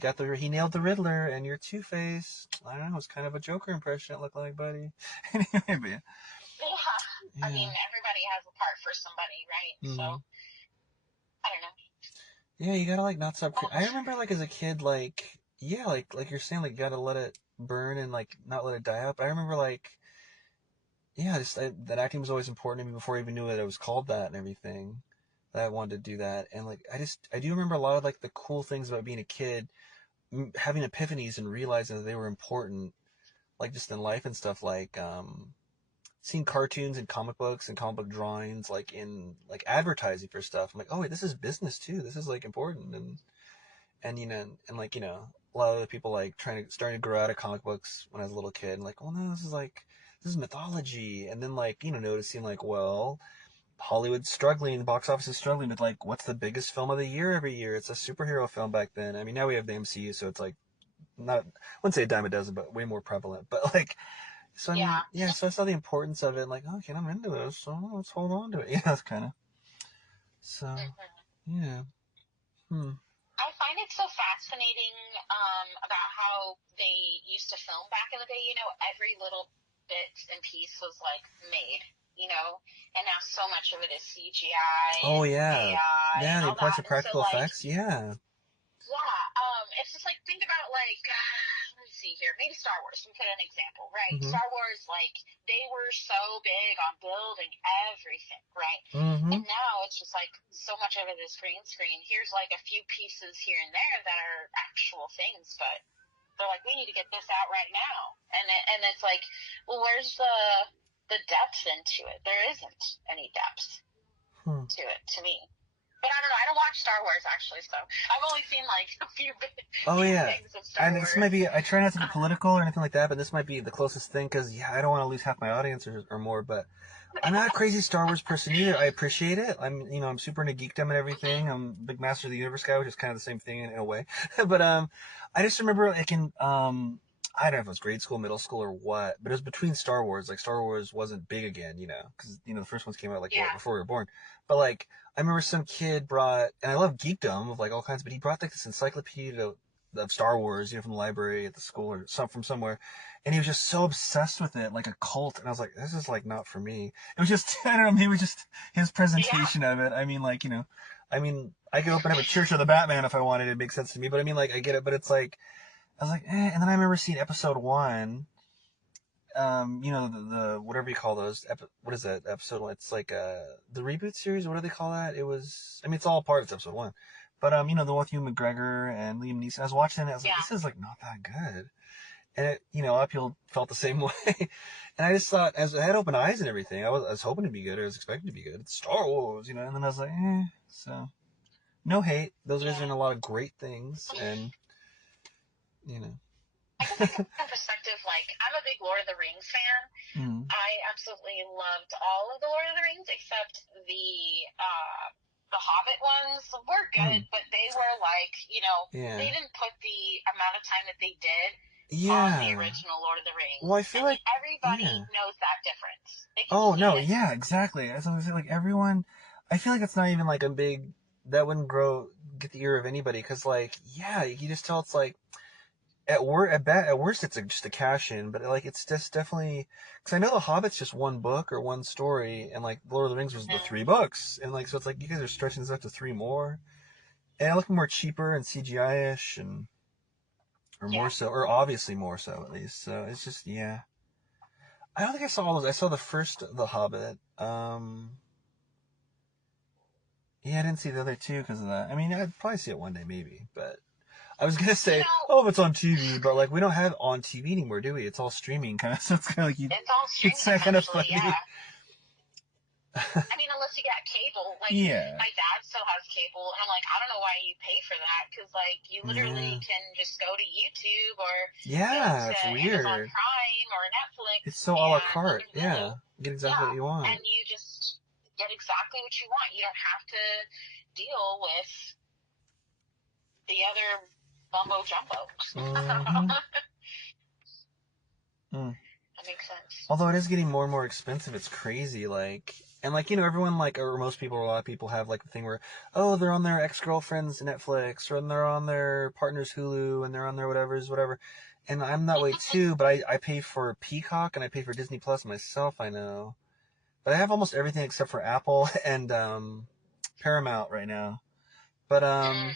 nailed the Riddler, and your Two Face. I don't know. It's kind of a Joker impression. It looked like, buddy. Anyway, but Yeah, I yeah, mean everybody has a part for somebody, right? So mm-hmm. I don't know. Yeah. You gotta like not stop. Oh, I remember like as a kid, like yeah, like you're saying, like you gotta let it burn and like not let it die up. I remember like yeah, that acting was always important to me before I even knew that it was called that and everything. That I wanted to do that, and like I do remember a lot of like the cool things about being a kid, having epiphanies and realizing that they were important like just in life and stuff like seeing cartoons and comic books and comic book drawings like in like advertising for stuff. I'm like, oh wait, this is business too. This is like important and and like a lot of other people like starting to grow out of comic books when I was a little kid. And like, well, no, this is mythology. And then like noticing like, well, Hollywood's struggling, the box office is struggling with like what's the biggest film of the year every year? It's a superhero film back then. I mean, now we have the MCU, so it's like not I wouldn't say a dime a dozen, but way more prevalent. But like so I mean, yeah. yeah. So I saw the importance of it. Like, okay, I'm into this, so let's hold on to it. Yeah, that's kind of. So Mm-hmm. yeah. Hmm. I find it so fascinating about how they used to film back in the day. You know, every little bit and piece was like made. You know, and now so much of it is CGI Oh and yeah. AI Yeah, and the all importance that. of And so, practical like, effects. Yeah. yeah, it's just like think about like let's see here, maybe Star Wars. We put an example, right? Mm-hmm. Star Wars, like they were so big on building everything, right? Mm-hmm. And now it's just like so much of it is green screen. Here's like a few pieces here and there that are actual things, but they're like, we need to get this out right now, and it's like, well, where's the depth into it? There isn't any depth Hmm. to it to me. But I don't know. I don't watch Star Wars actually, so I've only seen like a Oh few yeah. things of Star And this might Wars. be. I try not to get political or anything like that, but this might be the closest thing because yeah, I don't want to lose half my audience or more. But I'm not a crazy Star Wars person either. I appreciate it. I'm super into geekdom and Mm-hmm. everything. I'm a big Master of the Universe guy, which is kind of the same thing in a way. But I just remember like in I don't know if it was grade school, middle school, or what, but it was between Star Wars. Like Star Wars wasn't big again, because the first ones came out like what Yeah. before we were born. But like I remember some kid brought, and I love geekdom of like all kinds, but he brought like this encyclopedia of Star Wars, from the library at the school or from somewhere, and he was just so obsessed with it, like a cult. And I was like, this is like not for me. It was just I don't know, maybe just his Yeah. presentation of it. I mean, like I could open up a Church of the Batman if I wanted. It makes sense to me, but I mean, like I get it, but it's like I was like, eh. And then I remember seeing episode one. The whatever you call those. What is that episode one? It's like the reboot series. What do they call that? It was. I mean, it's all part of episode one. But the one with Hugh McGregor and Liam Neeson. I was watching it. I was like, Yeah. this is like not that good. And a lot of people felt the same way. And I just thought, as I had open eyes and everything, I was hoping to be good. I was expecting to be good. It's Star Wars, And then I was like, eh. So no hate. Those guys are Yeah. doing a lot of great things, and you know. I guess I put in perspective. Like, I'm a big Lord of the Rings fan. Mm, I absolutely loved all of the Lord of the Rings except the Hobbit ones were good, mm, but they were like, yeah. they didn't put the amount of time that they did on the Yeah. original Lord of the Well, I Rings, feel and like, everybody yeah. knows that difference. They can Oh see no, it. yeah, exactly. As I was saying, like everyone, I feel like it's not even like a big that wouldn't get the ear of anybody because like yeah, you just tell it's like at worst, it's just a cash in, but like it's just definitely because I know The Hobbit's just one book or one story, and like Lord of the Rings was the three books, and like so it's like you guys are stretching this out to three more, and looking more cheaper and CGI ish, and or more Yeah. so, or obviously more so at least. So it's just yeah. I don't think I saw all those. I saw the first The Hobbit. Yeah, I didn't see the other two because of that. I mean, I'd probably see it one day maybe, but I was gonna You say, know, oh, if it's on TV, but like we don't have on TV anymore, do we? It's all streaming, kind of. So it's kind of like you. it's all It's streaming kind of essentially, funny. yeah. I mean, unless you got cable. Like, Yeah. my dad still has cable, and I'm like, I don't know why you pay for that, because, like, you literally Yeah. can just go to YouTube or go Yeah. to It's Amazon weird. Prime or It's Netflix so a la and carte. even Hulu. Yeah. Get exactly what Yeah, you want. and you just get exactly what you want. You don't have to deal with the other bumbo jumbo. Mm-hmm. Mm. That makes sense. Although it is getting more and more expensive, it's crazy. Like, and like everyone like, or most people, or a lot of people have like the thing where, oh, they're on their ex girlfriend's Netflix, or they're on their partner's Hulu, and they're on their whatever. And I'm that way too, but I pay for Peacock and I pay for Disney Plus myself. I know, but I have almost everything except for Apple and Paramount right now. But Mm.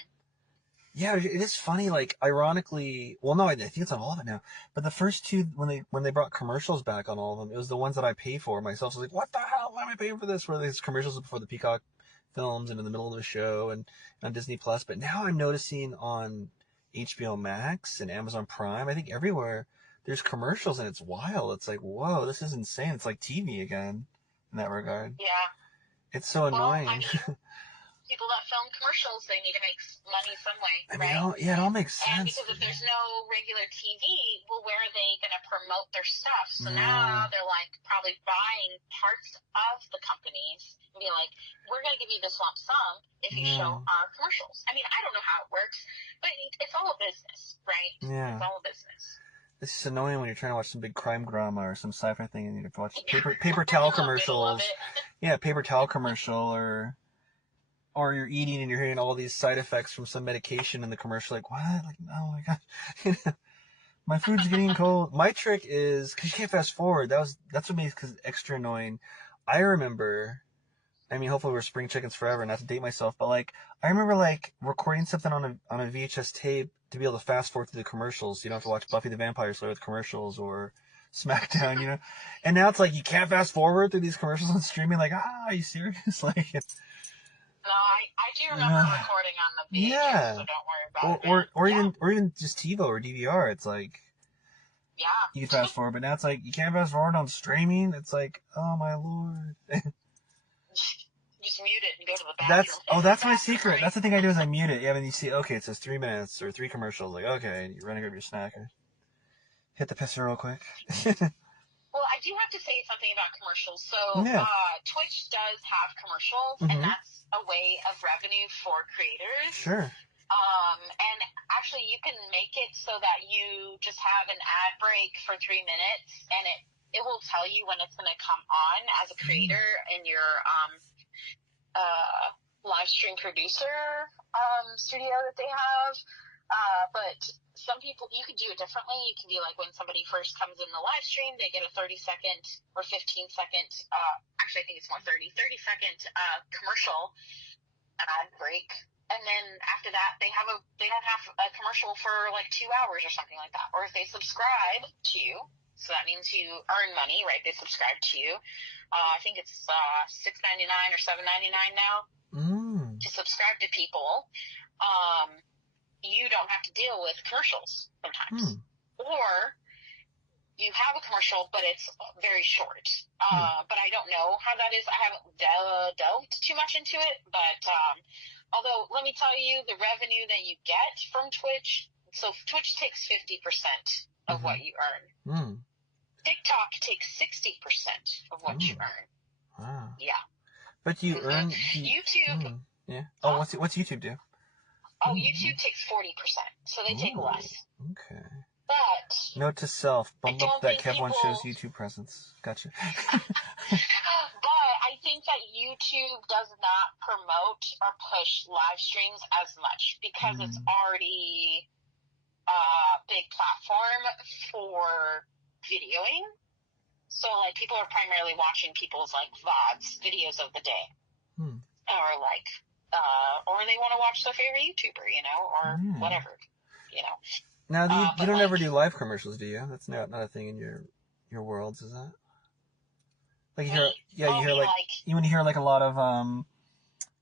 yeah, it is funny. Like, ironically, well, no, I think it's on all of it now. But the first two, when they brought commercials back on all of them, it was the ones that I pay for myself. So I was like, what the hell? Why am I paying for this? Where there's commercials before the Peacock films and in the middle of the show and on Disney Plus. But now I'm noticing on HBO Max and Amazon Prime, I think everywhere there's commercials and it's wild. It's like, whoa, this is insane. It's like TV again in that regard. Yeah. It's so Well, I annoying. mean, people that film commercials, they need to make money some way, I mean, right? yeah, it all makes And sense. because if there's no regular TV, well, where are they going to promote their stuff? So Yeah. now they're like probably buying parts of the companies and be like, we're going to give you this lump sum if you show Yeah. our commercials. I mean, I don't know how it works, but it's all a business, right? Yeah. It's all a business. This is annoying when you're trying to watch some big crime drama or some sci-fi thing and you have to watch paper In towel the middle of commercials. it. Yeah, paper towel commercial or you're eating and you're hearing all these side effects from some medication in the commercial. Like what? Like oh my god, my food's getting cold. My trick is because you can't fast forward. That's what makes it extra annoying. I remember. I mean, hopefully we're spring chickens forever, not to date myself, but like I remember like recording something on a VHS tape to be able to fast forward through the commercials. You don't have to watch Buffy the Vampire Slayer with commercials or SmackDown, And now it's like you can't fast forward through these commercials on streaming. Like, are you serious? Like, No, I do remember recording on the VHS, so yeah, don't worry about it, man. or even just TiVo or DVR. It's like Yeah. you can fast forward, but now it's like you can't fast forward on streaming. It's like, oh my lord. Just mute it and go to the bathroom. That's my secret. That's the thing I do is I mute it. Yeah, and you see, okay, it says 3 minutes or 3 commercials. Like, okay, and you're running over your snack. Hit the pisser real quick. Well, I do have to say something about commercials. So, Yeah. Twitch does have commercials, and that's a way of revenue for creators. Sure. And actually, you can make it so that you just have an ad break for 3 minutes, and it will tell you when it's going to come on as a creator in your live stream producer studio that they have. But some people, you could do it differently. You can be like when somebody first comes in the live stream, they get a 30-second or 15-second, actually I think it's more 30-second commercial ad break. And then after that, they don't have a commercial for like 2 hours or something like that. Or if they subscribe to you, so that means you earn money, right? They subscribe to you. I think it's $6.99 or $7.99 now to subscribe to people. You don't have to deal with commercials sometimes. Or you have a commercial, but it's very short. But I don't know how that is. I haven't delved too much into it. But although, let me tell you, the revenue that you get from Twitch, so Twitch takes 50% of what you earn. TikTok takes 60% of what you earn. Wow. Yeah. But you earn YouTube. Yeah. Oh, what's YouTube do? Oh, YouTube takes 40%, so they take less. Okay. But note to self: bump up that Kev One Show's YouTube presence. Gotcha. But I think that YouTube does not promote or push live streams as much because it's already big platform for videoing. So, like, people are primarily watching people's, like, VODs, videos of the day. Or, like, or they want to watch their favorite YouTuber, you know, or whatever, you know. Now, you don't ever do live commercials, do you? That's not a thing in your worlds, is that? Like, you hear, you hear, like, when you hear, like, a lot of,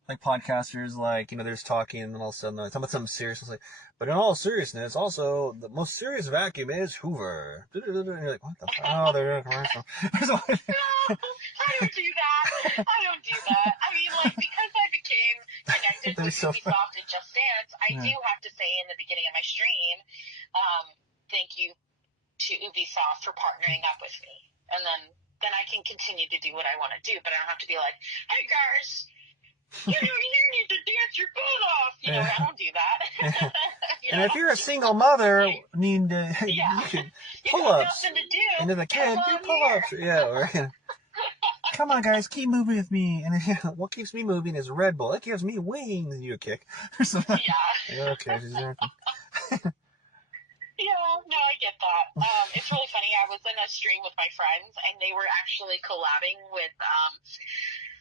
like, podcasters, like, you know, they're just talking, and then all of a sudden, they're talking about something serious, it's like, but in all seriousness, also, the most serious vacuum is Hoover. And you're like, what the fuck? Oh, they're doing a commercial. No, I don't do that. I don't do that. I mean, like, because I became connected with Ubisoft and Just Dance, I do have to say in the beginning of my stream, thank you to Ubisoft for partnering up with me. And then I can continue to do what I want to do, but I don't have to be like, hey guys, you need to dance your butt off. You know, I don't do that. And if you're a single mother, need to pull-ups into the kid, do pull-ups. Yeah, or come on, guys, keep moving with me. And what keeps me moving is Red Bull. It gives me wings. And you a kick. Yeah. Okay, she's acting. Yeah, no, I get that. It's really funny. I was in a stream with my friends, and they were actually collabing with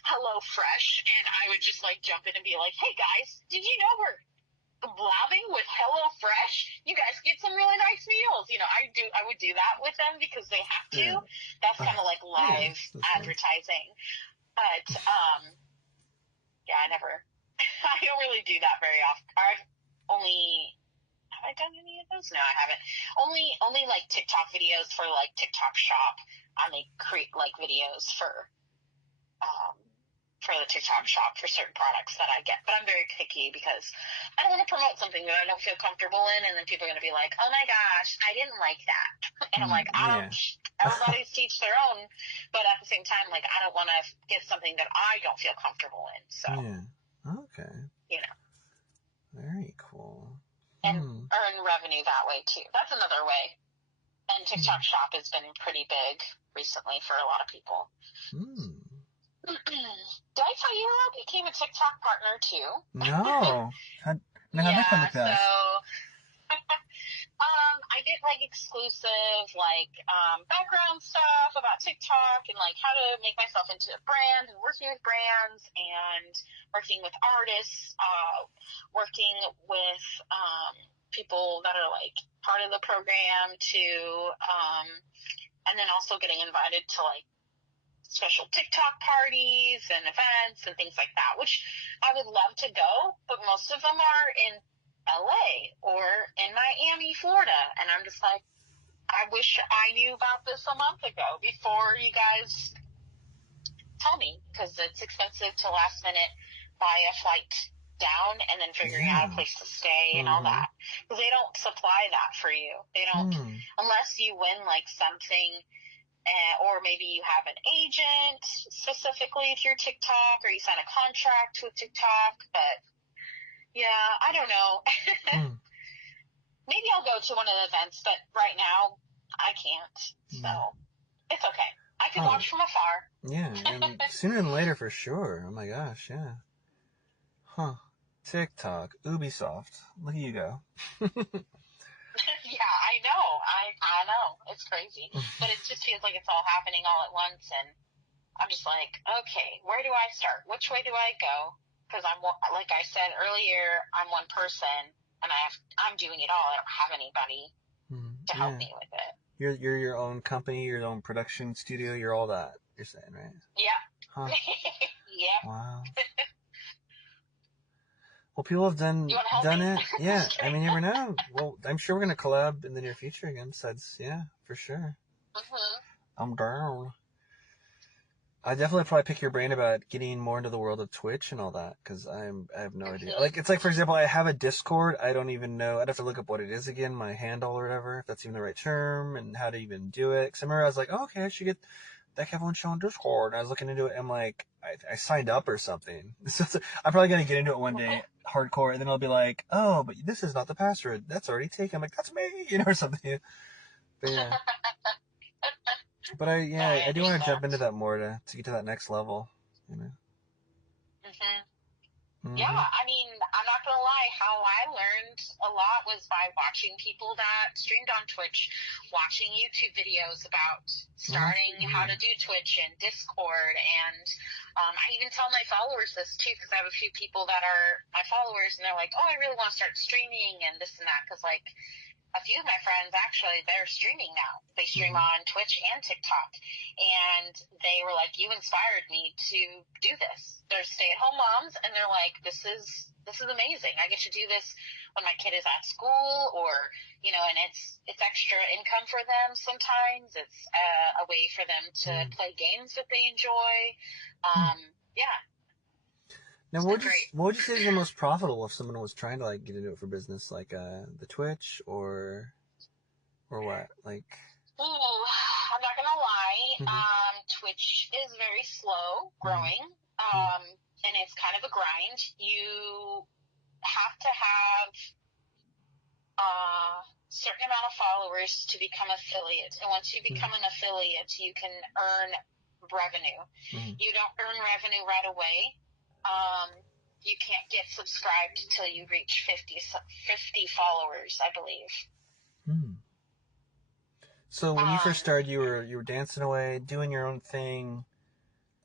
Hello Fresh, and I would just like jump in and be like, "Hey guys, did you know we're collabing with Hello Fresh? You guys get some really nice meals." You know, I would do that with them because they have to. Yeah. That's kind of like live advertising. But yeah, I don't really do that very often. Have I done any of those? No, I haven't. Only like TikTok videos for like TikTok Shop. I make create like videos for the TikTok Shop for certain products that I get. But I'm very picky because I don't want to promote something that I don't feel comfortable in, and then people are going to be like, "Oh my gosh, I didn't like that," and I'm like, "Ouch." Everybody's teach their own, but at the same time, like, I don't want to get something that I don't feel comfortable in. So okay, you know, very cool. And earn revenue that way too. That's another way. And TikTok Shop has been pretty big recently for a lot of people. Did I tell you I became a TikTok partner too? No. How'd that come to pass? So I get like exclusive like background stuff about TikTok and like how to make myself into a brand and working with brands and working with artists, working with people that are like part of the program and then also getting invited to like special TikTok parties and events and things like that, which I would love to go, but most of them are in LA or in Miami, Florida. And I'm just like, I wish I knew about this a month ago before you guys tell me, because it's expensive to last minute buy a flight down and then figuring out a place to stay and all that. Because they don't supply that for you. They don't, unless you win like something. Or maybe you have an agent specifically through TikTok, or you sign a contract with TikTok. But yeah, I don't know. Maybe I'll go to one of the events, but right now I can't. So it's okay. I can watch from afar. Yeah, and sooner than later for sure. Oh my gosh, yeah. TikTok, Ubisoft. Look at you go. Yeah, I know. I know. It's crazy. But it just feels like it's all happening all at once, and I'm just like, okay, where do I start? Which way do I go? Because like I said earlier, I'm one person, and I'm doing it all. I don't have anybody to help me with it. You're your own company, your own production studio, you're all that, you're saying, right? Yeah. Yeah. Wow. Well, people have done it. Yeah, I mean, you never know. Well, I'm sure we're going to collab in the near future again, besides, yeah, for sure. I'm down. I definitely probably pick your brain about getting more into the world of Twitch and all that, because I have no idea. Like, it's like, for example, I have a Discord. I don't even know. I'd have to look up what it is again, my handle or whatever, if that's even the right term, and how to even do it. Because I remember I was like, oh, okay, I should get that Kevin show on Discord. And I was looking into it, and I'm like, I signed up or something. So I'm probably going to get into it one day, hardcore, and then I'll be like, oh, but this is not the password. That's already taken. I'm like, that's me, you know, or something. But yeah. But I do want to jump into that more to get to that next level, you know. Yeah, Mm-hmm. I mean, I'm not gonna lie, how I learned a lot was by watching people that streamed on Twitch, watching YouTube videos about Well, starting how yeah. to do Twitch and Discord, and I even tell my followers this too, because I have a few people that are my followers, and they're like, "Oh, I really want to start streaming and this and that," because like a few of my friends actually they're streaming now. They stream Mm-hmm. on Twitch and TikTok, and they were like, "You inspired me to do this." They're stay-at-home moms, and they're like, "This is amazing. I get to do this when my kid is at school, or and it's extra income for them. Sometimes it's a way for them to play games that they enjoy. Mm-hmm. Yeah, Now, it's been great." what would you say is the most profitable if someone was trying to like get into it for business, like the Twitch or what? Like, Ooh, I'm not gonna lie. mm-hmm. Twitch is very slow Mm-hmm. growing, and it's kind of a grind. You have to have a certain amount of followers to become affiliate, and once you become an affiliate, you can earn revenue. Mm-hmm. You don't earn revenue right away. Um, you can't get subscribed until you reach 50 followers, I believe. Mm-hmm. So when you Um, first started, you were dancing away, doing your own thing.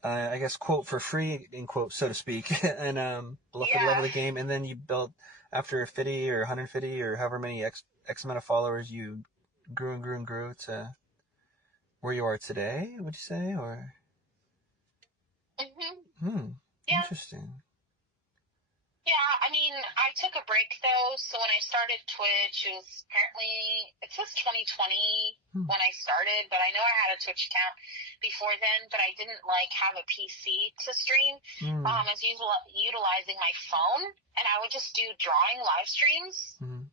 I guess quote for free in quote so to speak, and for the love of yeah. the game, and then you built after 50 or 150 or however many x amount of followers, you grew and grew and grew to where you are today. Would you say or? Hmm. Hmm. Yeah. Interesting. Yeah, I mean, I took a break though. So when I started Twitch, it was apparently, it says 2020 Hmm. when I started, but I know I had a Twitch account before then, but I didn't like have a PC to stream. Hmm. I was utilizing my phone, and I would just do drawing live streams, Hmm.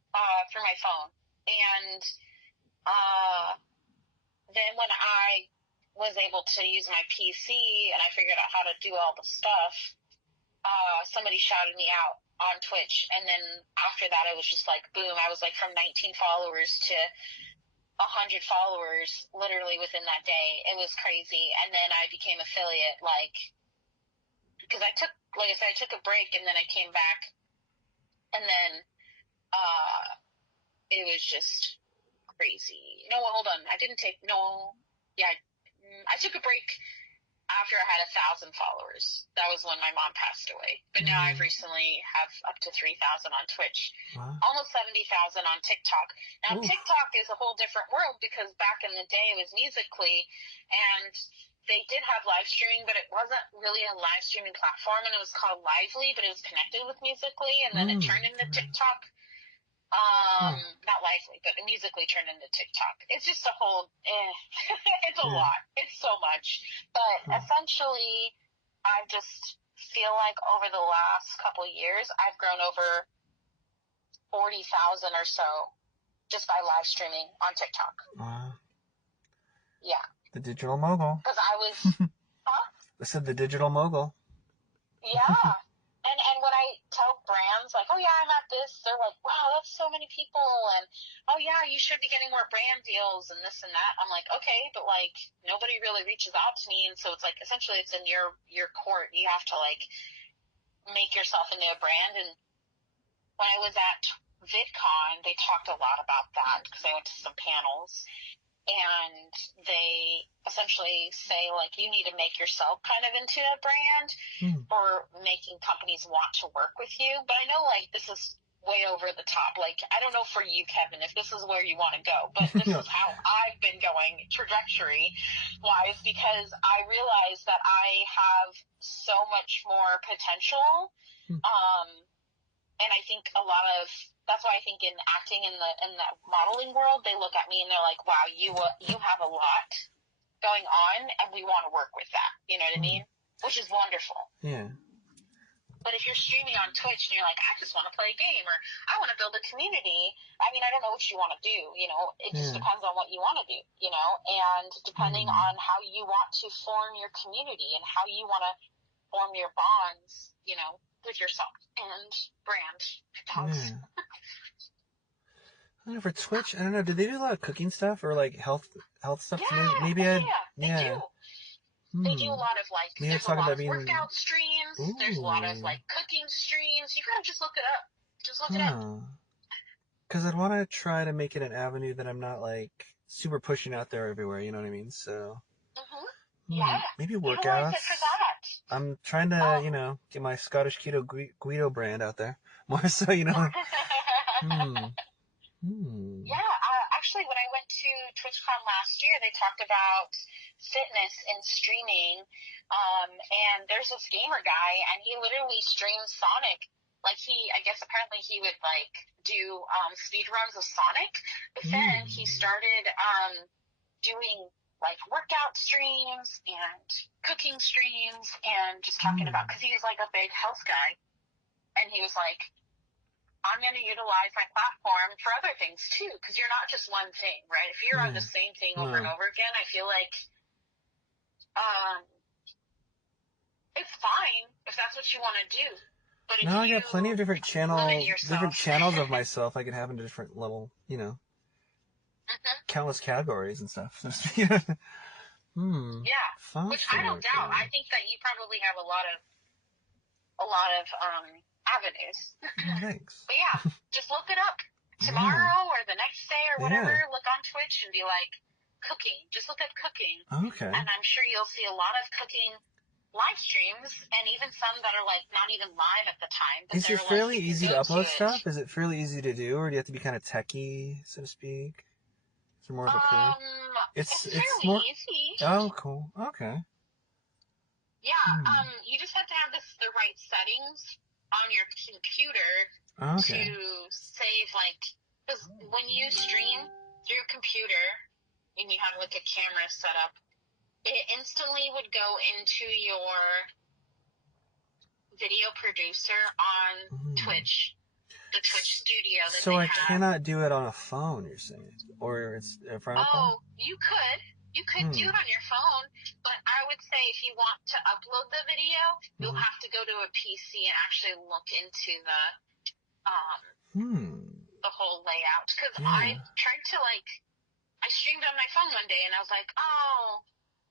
through my phone. And, uh, then when I was able to use my PC and I figured out how to do all the stuff, somebody shouted me out on Twitch, and then after that, it was just like boom. I was like from 19 followers to 100 followers literally within that day. It was crazy, and then I became affiliate, like because like I said, I took a break, and then I came back, and then uh, it was just crazy. No, hold on, I didn't take no. Yeah, I took a break after I had 1,000 followers. That was when my mom passed away. But now I've Hmm. recently have up to 3,000 on Twitch, Wow. almost 70,000 on TikTok. Now Oof. TikTok is a whole different world because back in the day it was Musically, and they did have live streaming, but it wasn't really a live streaming platform, and it was called Lively, but it was connected with Musically, and then it Hmm. turned into TikTok. Huh. Not Lively, but Musically turned into TikTok. It's just a whole, it's a Yeah. lot. It's so much. But Huh. essentially, I just feel like over the last couple of years, I've grown over 40,000 or so just by live streaming on TikTok. Wow. Yeah. The digital mogul. Because I was, huh? I said the digital mogul. Yeah. And when I tell brands like, oh yeah, I'm at this, they're like, wow, that's so many people, and oh yeah, you should be getting more brand deals and this and that. I'm like, okay, but like nobody really reaches out to me, and so it's like essentially it's in your court. You have to like make yourself into a brand. And when I was at VidCon, they talked a lot about that because I went to some panels, and they essentially say like you need to make yourself kind of into a brand Hmm. for making companies want to work with you. But I know like this is way over the top. Like I don't know for you, Kevin, if this is where you want to go, but this is how I've been going trajectory wise because I realize that I have so much more potential. And I think a lot of that's why I think in acting in the modeling world, they look at me and they're like, "Wow, you have a lot going on, and we want to work with that." You know what I Hmm. mean? Which is wonderful. Yeah. But if you're streaming on Twitch and you're like, "I just want to play a game," or "I want to build a community," I mean, I don't know what you want to do. You know, it just Yeah. depends on what you want to do. You know, and depending Hmm. on how you want to form your community and how you want to form your bonds. You know, with yourself and brand. Dogs. Yeah. I don't know, for Twitch, I don't know. Do they do a lot of cooking stuff or like health stuff? Yeah, Maybe yeah, I. yeah, they do. Yeah. They do a lot of like, Maybe there's a talk lot about of being. workout streams. There's a lot of Ooh. like cooking streams. You gotta just look it up. Just look it up. Huh. Because I'd want to try to make it an avenue that I'm not like super pushing out there everywhere. You know what I mean? So Yeah. maybe Utilize it for workouts. that. I'm trying to, get my Scottish Keto Guido brand out there more. So, hmm, hmm, Yeah, actually, when I went to TwitchCon last year, they talked about fitness and streaming. And there's this gamer guy, and he literally streams Sonic. Like I guess apparently he would like do speed runs of Sonic, but then he started doing like workout streams and cooking streams and just talking about, because he was like a big health guy, and he was like, I'm going to utilize my platform for other things too, because you're not just one thing, right? If you're on the same thing over and over again, I feel like it's fine if that's what you want to do. But if Now I you got plenty of different limit yourself, channels of myself I could have into different little, countless categories and stuff. yeah, which I don't doubt. I think that you probably have a lot of avenues. Oh, thanks. But yeah, just look it up tomorrow or the next day or whatever. Yeah. Look on Twitch and be like, cooking. Just look up cooking. Okay. And I'm sure you'll see a lot of cooking live streams, and even some that are like not even live at the time. But Is it fairly like, easy to upload stuff? Is it fairly easy to do, or do you have to be kind of techie, so to speak? Is there more of a curve? It's fairly more easy. Oh, cool. Okay. Yeah. You just have to have the right settings on your computer to save, like, because when you stream through a computer and you have like a camera set up, it instantly would go into your video producer on Twitch, the Twitch studio that so they I have. cannot do it on a phone, you're saying? Or it's a phone? Oh, you could. You could do it on your phone, but I would say if you want to upload the video, you'll have to go to a PC and actually look into the whole layout. Because I tried to, like, I streamed on my phone one day and I was like, oh,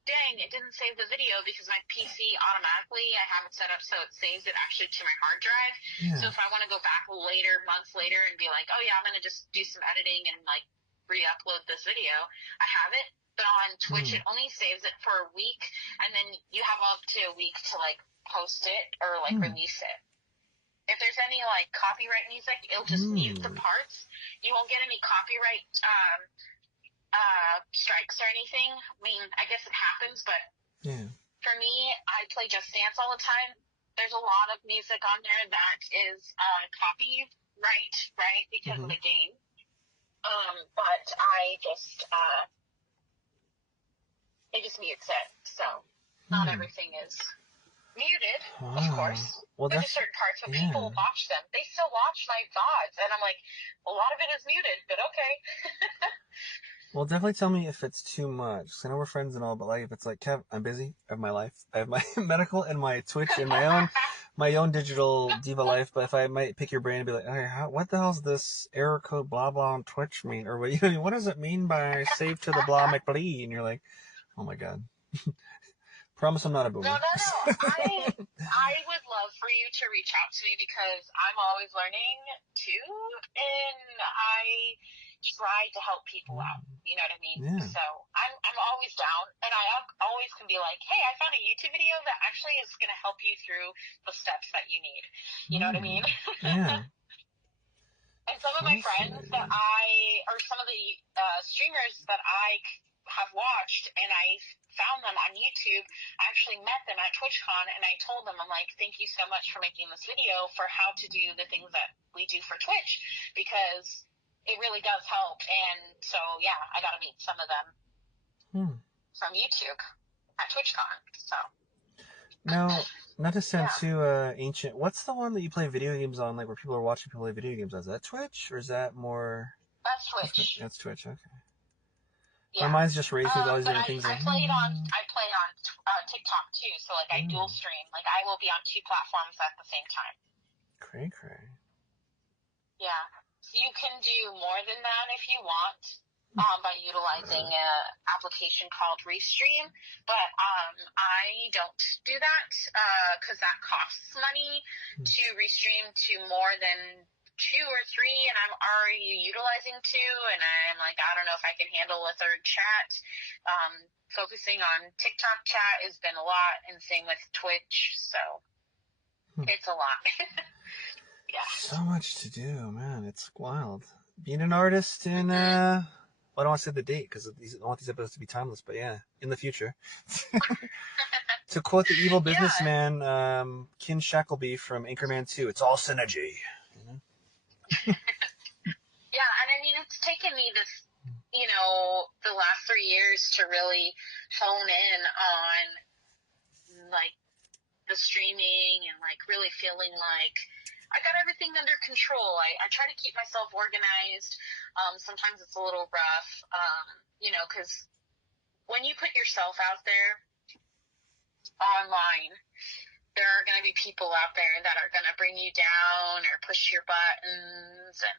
dang, it didn't save the video because my PC automatically, I have it set up so it saves it actually to my hard drive. Yeah. So if I want to go back later, months later, and be like, oh yeah, I'm going to just do some editing and like re-upload this video, I have it. But on Twitch, it only saves it for a week, and then you have up to a week to like post it or like release it. If there's any like copyright music, it'll just mute the parts. You won't get any copyright strikes or anything. I mean, I guess it happens, but for me, I play Just Dance all the time. There's a lot of music on there that is copyright, right, because of the game. But I just it just mutes it. So not everything is muted, of course. Well, there's certain parts, but people watch them. They still watch my VODs, and I'm like, a lot of it is muted, but okay. Well, definitely tell me if it's too much. I know we're friends and all, but like if it's like, Kev, I'm busy. I have my life. I have my medical and my Twitch and my own digital diva life. But if I might pick your brain and be like, okay, what the hell's this error code blah blah on Twitch mean? Or what does it mean by save to the blah McBlee? And you're like, oh my god. Promise I'm not a boomer. No. I would love for you to reach out to me because I'm always learning too, and I try to help people out. You know what I mean? Yeah. So I'm always down, and I always can be like, hey, I found a YouTube video that actually is going to help you through the steps that you need. You know what I mean? Yeah. And some of my friends or some of the streamers that I have watched, and I found them on YouTube. I actually met them at TwitchCon, and I told them, I'm like, thank you so much for making this video for how to do the things that we do for Twitch, because it really does help. And so, yeah, I got to meet some of them from YouTube at TwitchCon. So now, not to sound too ancient, what's the one that you play video games on, like where people are watching people play video games? Is that Twitch, or is that more? That's Twitch. That's Twitch. Okay. Yeah. My mind's just racing with all these different things. I play on TikTok too, so like I dual stream. Like I will be on two platforms at the same time. Cray. Yeah. So you can do more than that if you want. by utilizing a application called Restream, but I don't do that because that costs money to restream to more than two or three, and I'm already utilizing two, and I'm like, I don't know if I can handle a third chat. Focusing on TikTok chat has been a lot, and same with Twitch, so it's a lot. Yeah. So much to do, man. It's wild. Being an artist in, Mm-hmm. well, I don't want to say the date because I want these episodes to be timeless, but yeah, in the future. To quote the evil Yeah. businessman, Ken Shackleby from Anchorman 2, it's all synergy. You know? Yeah, and I mean, it's taken me the last 3 years to really hone in on, like, the streaming and, like, really feeling like I got everything under control. I try to keep myself organized. Sometimes it's a little rough, because when you put yourself out there online, there are going to be people out there that are going to bring you down or push your buttons and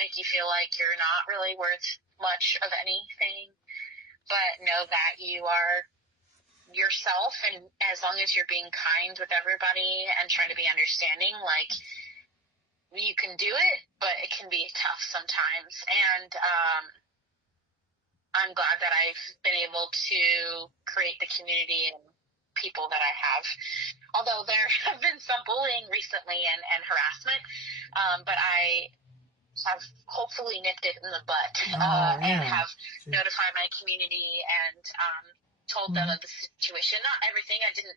make you feel like you're not really worth much of anything. But know that you are yourself, and as long as you're being kind with everybody and trying to be understanding, like, you can do it, but it can be tough sometimes. And I'm glad that I've been able to create the community and people that I have. Although there have been some bullying recently and harassment, but I have hopefully nipped it in the butt and Yeah. have notified my community and told them of the situation. Not everything. I didn't,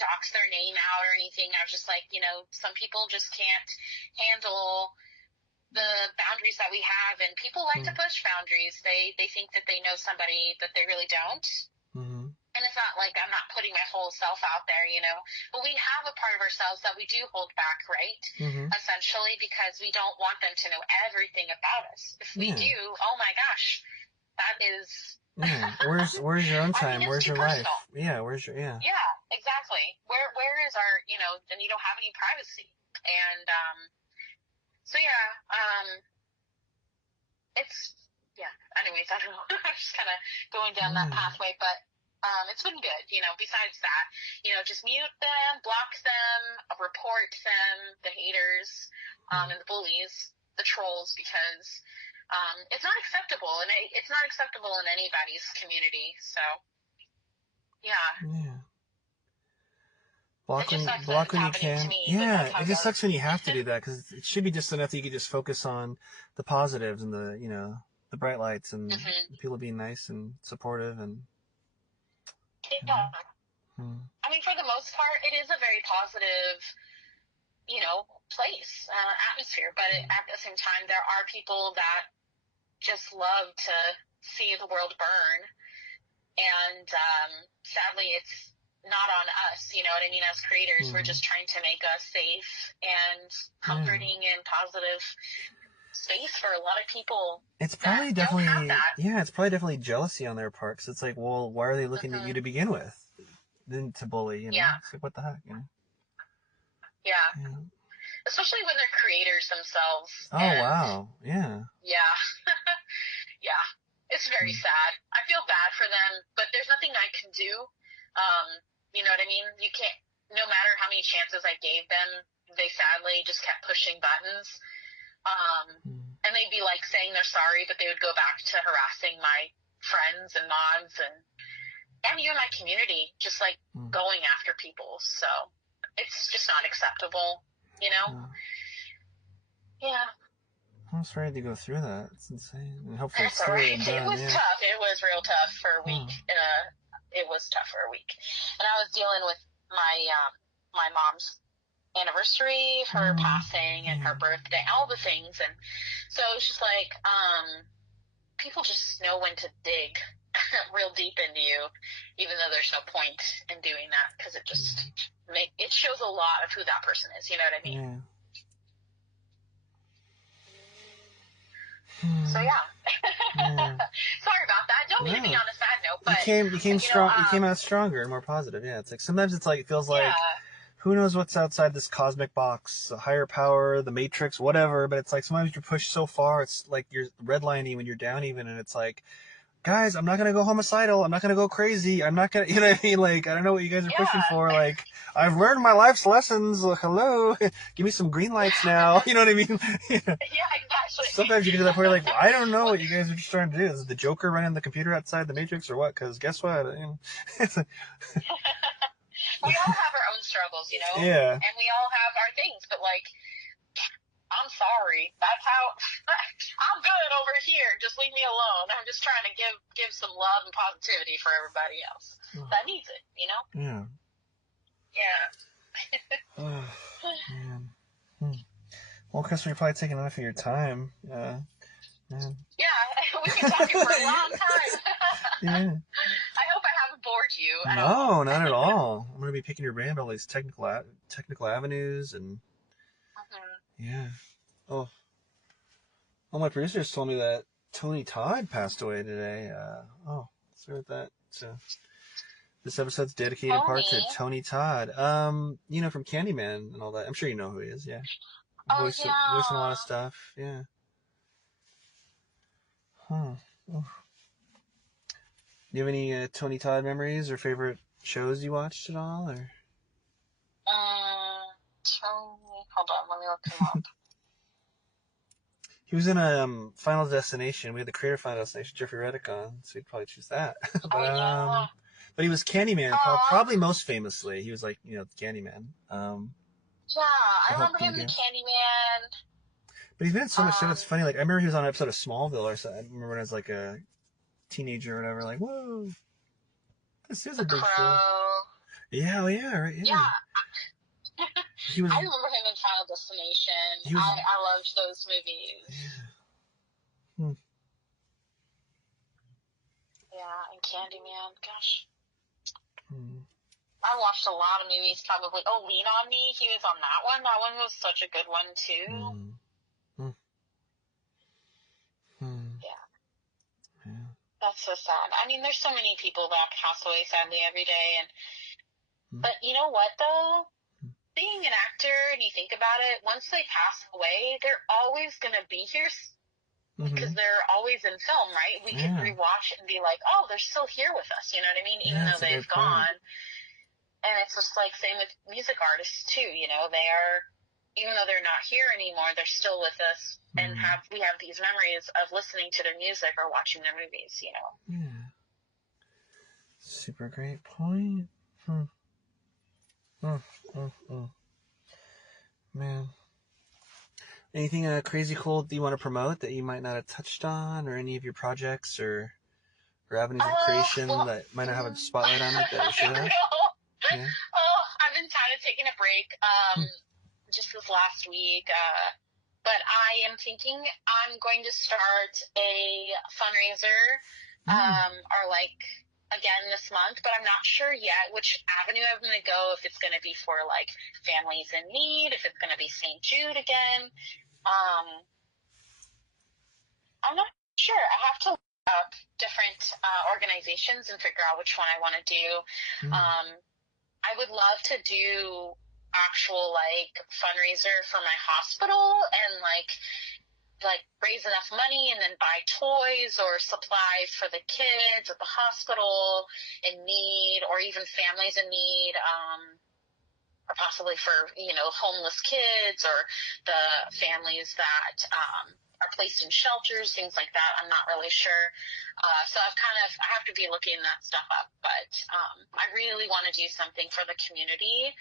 dox their name out or anything. I was just like, some people just can't handle the boundaries that we have, and people like to push boundaries. They think that they know somebody, but they really don't. Mm-hmm. And it's not like I'm not putting my whole self out there, but we have a part of ourselves that we do hold back, right? Mm-hmm. Essentially, because we don't want them to know everything about us. If we do, oh my gosh, that is. Yeah. Where's your own time? I mean, Where's it's too your life? personal. Yeah. Where's your Yeah, exactly. Where is our, then you don't have any privacy. And so yeah, it's, yeah, anyways, I don't know. I'm just kind of going down that pathway, but it's been good, besides that, just mute them, block them, report them, the haters, and the bullies, the trolls, because it's not acceptable, and it's not acceptable in anybody's community, so, yeah. Yeah. It just sucks that Block it's when you happening to can. me, but Yeah, that's how it it just goes. sucks when you have to do that because it should be just enough that you can just focus on the positives and the bright lights and Mm-hmm. people being nice and supportive and. Yeah. I mean, for the most part, it is a very positive, place, atmosphere. But at the same time, there are people that just love to see the world burn. And sadly, it's not on us, you know what I mean? As creators, we're just trying to make a safe and comforting and positive space for a lot of people It's that probably don't definitely, have that. yeah, it's probably definitely jealousy on their part. 'Cause it's like, well, why are they looking at you Mm-hmm. to begin with? Then to bully, Yeah. It's like, what the heck, Yeah. Yeah. Especially when they're creators themselves. Oh, And wow. Yeah. yeah. Yeah. It's very sad. I feel bad for them, but there's nothing I can do. You know what I mean? You can't, no matter how many chances I gave them, they sadly just kept pushing buttons. And they'd be like saying they're sorry, but they would go back to harassing my friends and mods and even my community, just like going after people. So it's just not acceptable, Yeah. I'm sorry to go through that. It's insane. And hopefully That's it's all through right. and It done, was tough. It was real tough for a week. It was tough for a week, and I was dealing with my mom's anniversary, her passing, and her birthday, all the things, and so it's just like people just know when to dig real deep into you, even though there's no point in doing that because it just it shows a lot of who that person is. You know what I mean? Yeah. So yeah. Sorry about that. Don't mean to be on a sad note, but you came strong. You came out stronger and more positive. Yeah, it's like sometimes it's like it feels like who knows what's outside this cosmic box, a higher power, the Matrix, whatever. But it's like sometimes you're pushed so far, it's like you're redlining when you're down even, and it's like, guys, I'm not gonna go homicidal. I'm not gonna go crazy. I'm not gonna, you know what I mean? Like, I don't know what you guys are pushing Yeah. for. Like, I've learned my life's lessons. Hello, give me some green lights now. You know what I mean? Yeah, exactly. Sometimes you get to that point, like, I don't know what you guys are just trying to do. Is the Joker running the computer outside the Matrix or what? Because guess what? It's like, We all have our own struggles, you know? yeah. And we all have our things, but like, I'm sorry. That's how I'm good over here. Just leave me alone. I'm just trying to give some love and positivity for everybody else that needs it, you know? Yeah. Yeah. Oh, man. Well, Chris, you're probably taking enough of your time. Man. Yeah, we've been talking for a long time. Yeah. I hope I haven't bored you at No, all. not at all. I'm gonna be picking your brain about all these technical avenues and yeah. Oh, well, my producers told me that Tony Todd passed away today. Sorry about that. So this episode's dedicated in part to Tony Todd. You know, from Candyman and all that. I'm sure you know who he is. Yeah. Oh, yeah. Voicing a lot of stuff. Yeah. Huh. Oh. Do you have any Tony Todd memories or favorite shows you watched at all? Or Tony, hold on, let me look him up. he was in a Final Destination. We had the creator of Final Destination, Jeffrey Reddick, on, so we'd probably choose that. Yeah. But he was Candyman, probably most famously. He was like, you know, Candyman. Yeah, I remember him in Candyman. But he's been in so much stuff. It's funny. Like I remember he was on an episode of Smallville or something. I remember when I was like a teenager or whatever. Like, whoa, this is a big show. Yeah, oh yeah, right. Yeah. I remember him in Final Destination. I loved those movies. Yeah. Yeah, and Candyman. Gosh. I watched a lot of movies, probably. Oh, Lean on Me. He was on that one. That one was such a good one, too. Yeah. That's so sad. I mean, there's so many people that pass away, sadly, every day. But you know what, though? Being an actor, and you think about it, once they pass away, they're always going to be here because they're always in film, right? We can rewatch it and be like, oh, they're still here with us, you know what I mean? Even though they've gone. And it's just like same with music artists too, you know, they are, even though they're not here anymore, they're still with us and we have these memories of listening to their music or watching their movies, you know. Yeah. Super great point. Man. Anything crazy cool that you want to promote that you might not have touched on, or any of your projects or avenues of creation that might not have a spotlight on it that it should have? Yeah. Oh, I've been kind of taking a break just this last week, but I am thinking I'm going to start a fundraiser or like again this month, but I'm not sure yet which avenue I'm going to go, if it's going to be for like families in need, if it's going to be St. Jude again. I'm not sure. I have to look up different organizations and figure out which one I want to do. I would love to do actual like fundraiser for my hospital and like raise enough money and then buy toys or supplies for the kids at the hospital in need, or even families in need, or possibly for, you know, homeless kids or the families that are placed in shelters, things like that. I'm not really sure. So I have to be looking that stuff up, but I really want to do something for the community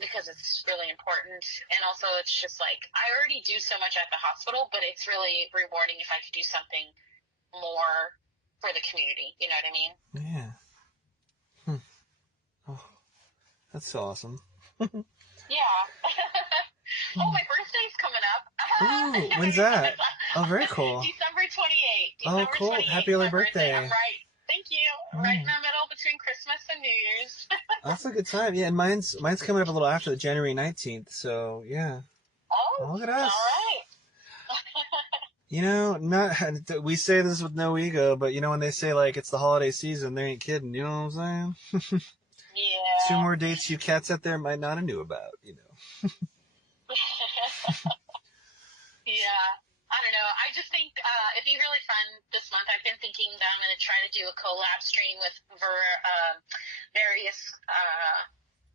because it's really important. And also it's just like, I already do so much at the hospital, but it's really rewarding if I could do something more for the community. You know what I mean? Yeah. Oh, that's so awesome. Yeah. Oh, my birthday's coming up. Ooh, when's that? Oh, very cool. December 28th. Oh, cool. 28th, happy early birthday. I'm right. Thank you. Right in the middle between Christmas and New Year's. That's a good time. Yeah, and mine's coming up a little after the January 19th, so yeah. Oh, look at us. All right. You know, we say this with no ego, but you know when they say like it's the holiday season, they ain't kidding. You know what I'm saying? Yeah. two more dates you cats out there might not have knew about, you know. Yeah. I don't know. I just think it'd be really fun this month. I've been thinking that I'm going to try to do a collab stream with various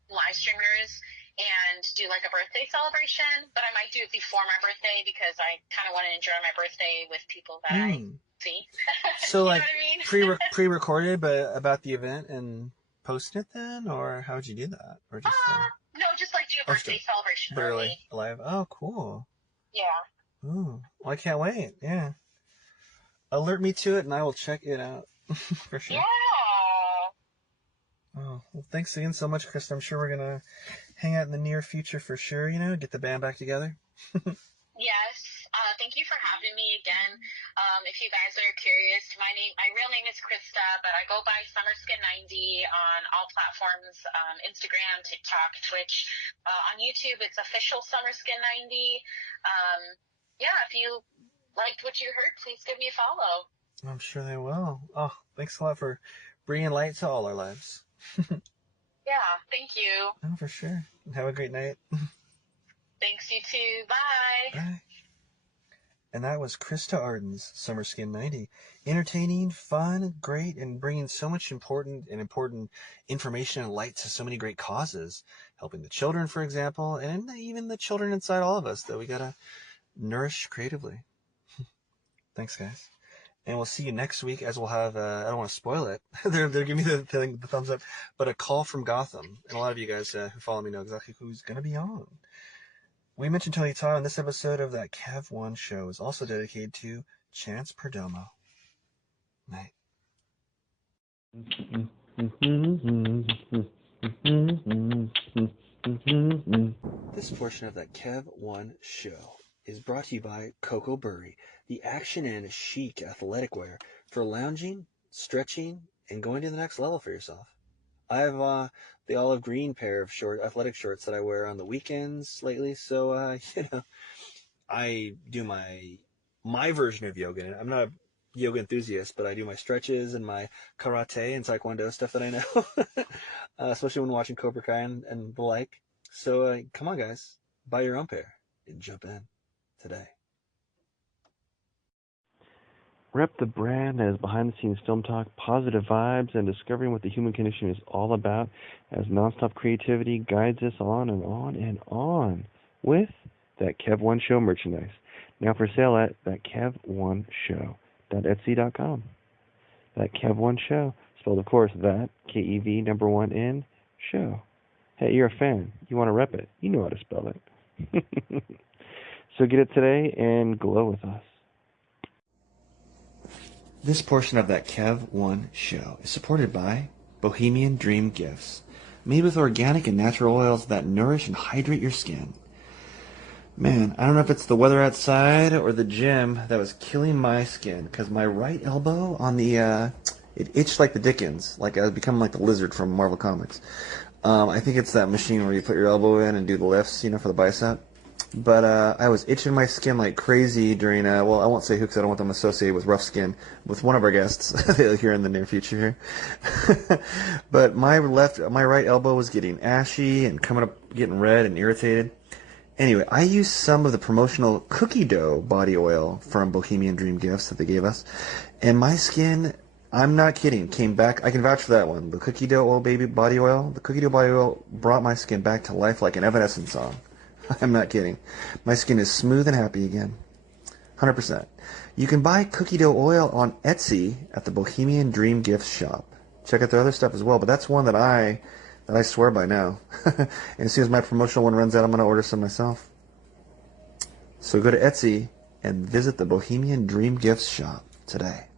live streamers and do like a birthday celebration. But I might do it before my birthday because I kind of want to enjoy my birthday with people that I see. So you like know what I mean? pre-recorded, but about the event and posting it then, or how would you do that, or just no, just like do a birthday celebration early live. Oh, cool. Yeah. Ooh, well, I can't wait. Yeah. Alert me to it, and I will check it out for sure. Yeah. Oh, well, thanks again so much, Krista. I'm sure we're gonna hang out in the near future for sure. You know, get the band back together. Yes. Thank you for having me again. If you guys are curious, my real name is Krista, but I go by SummerSkin90 on all platforms, Instagram, TikTok, Twitch. On YouTube, it's official SummerSkin90. Yeah, if you liked what you heard, please give me a follow. I'm sure they will. Oh, thanks a lot for bringing light to all our lives. Yeah, thank you. Oh, for sure. Have a great night. Thanks, you too. Bye. Bye. And that was Krista Arden's SummerSkin 90. Entertaining, fun, great, and bringing so much important information and light to so many great causes. Helping the children, for example, and even the children inside all of us that we gotta nourish creatively. Thanks, guys. And we'll see you next week, as we'll have, I don't want to spoil it. they're giving me the thumbs up, but a call from Gotham. And a lot of you guys who follow me know exactly who's going to be on. We mentioned Tony Todd, and this episode of that Kev One show is also dedicated to Chance Perdomo. Night. This portion of that Kev One show is brought to you by Coco Burry, the action and chic athletic wear for lounging, stretching, and going to the next level for yourself. I have the olive green pair of athletic shorts that I wear on the weekends lately. So, I do my version of yoga. I'm not a yoga enthusiast, but I do my stretches and my karate and taekwondo stuff that I know, especially when watching Cobra Kai and the like. So, come on, guys, buy your own pair and jump in today. Rep the brand as behind-the-scenes film talk, positive vibes, and discovering what the human condition is all about as nonstop creativity guides us on and on and on with that Kev One Show merchandise. Now for sale at thatkev1show.etsy.com. That Kev One Show, spelled of course that KEV number 1 N show. Hey, you're a fan. You want to rep it. You know how to spell it. So get it today and glow with us. This portion of that Kev One show is supported by Bohemian Dream Gifts, made with organic and natural oils that nourish and hydrate your skin. Man, I don't know if it's the weather outside or the gym that was killing my skin, because my right elbow on the, it itched like the Dickens, like I was becoming like the lizard from Marvel Comics. I think it's that machine where you put your elbow in and do the lifts, for the bicep. But I was itching my skin like crazy during, well, I won't say who because I don't want them associated with rough skin, with one of our guests here in the near future here. But my right elbow was getting ashy and coming up, getting red and irritated. Anyway, I used some of the promotional cookie dough body oil from Bohemian Dream Gifts that they gave us, and my skin, I'm not kidding, came back. I can vouch for that one. The cookie dough oil body oil. The cookie dough body oil brought my skin back to life like an Evanescence song. I'm not kidding. My skin is smooth and happy again. 100%. You can buy cookie dough oil on Etsy at the Bohemian Dream Gifts shop. Check out their other stuff as well, but that's one that I swear by now. And as soon as my promotional one runs out, I'm going to order some myself. So go to Etsy and visit the Bohemian Dream Gifts shop today.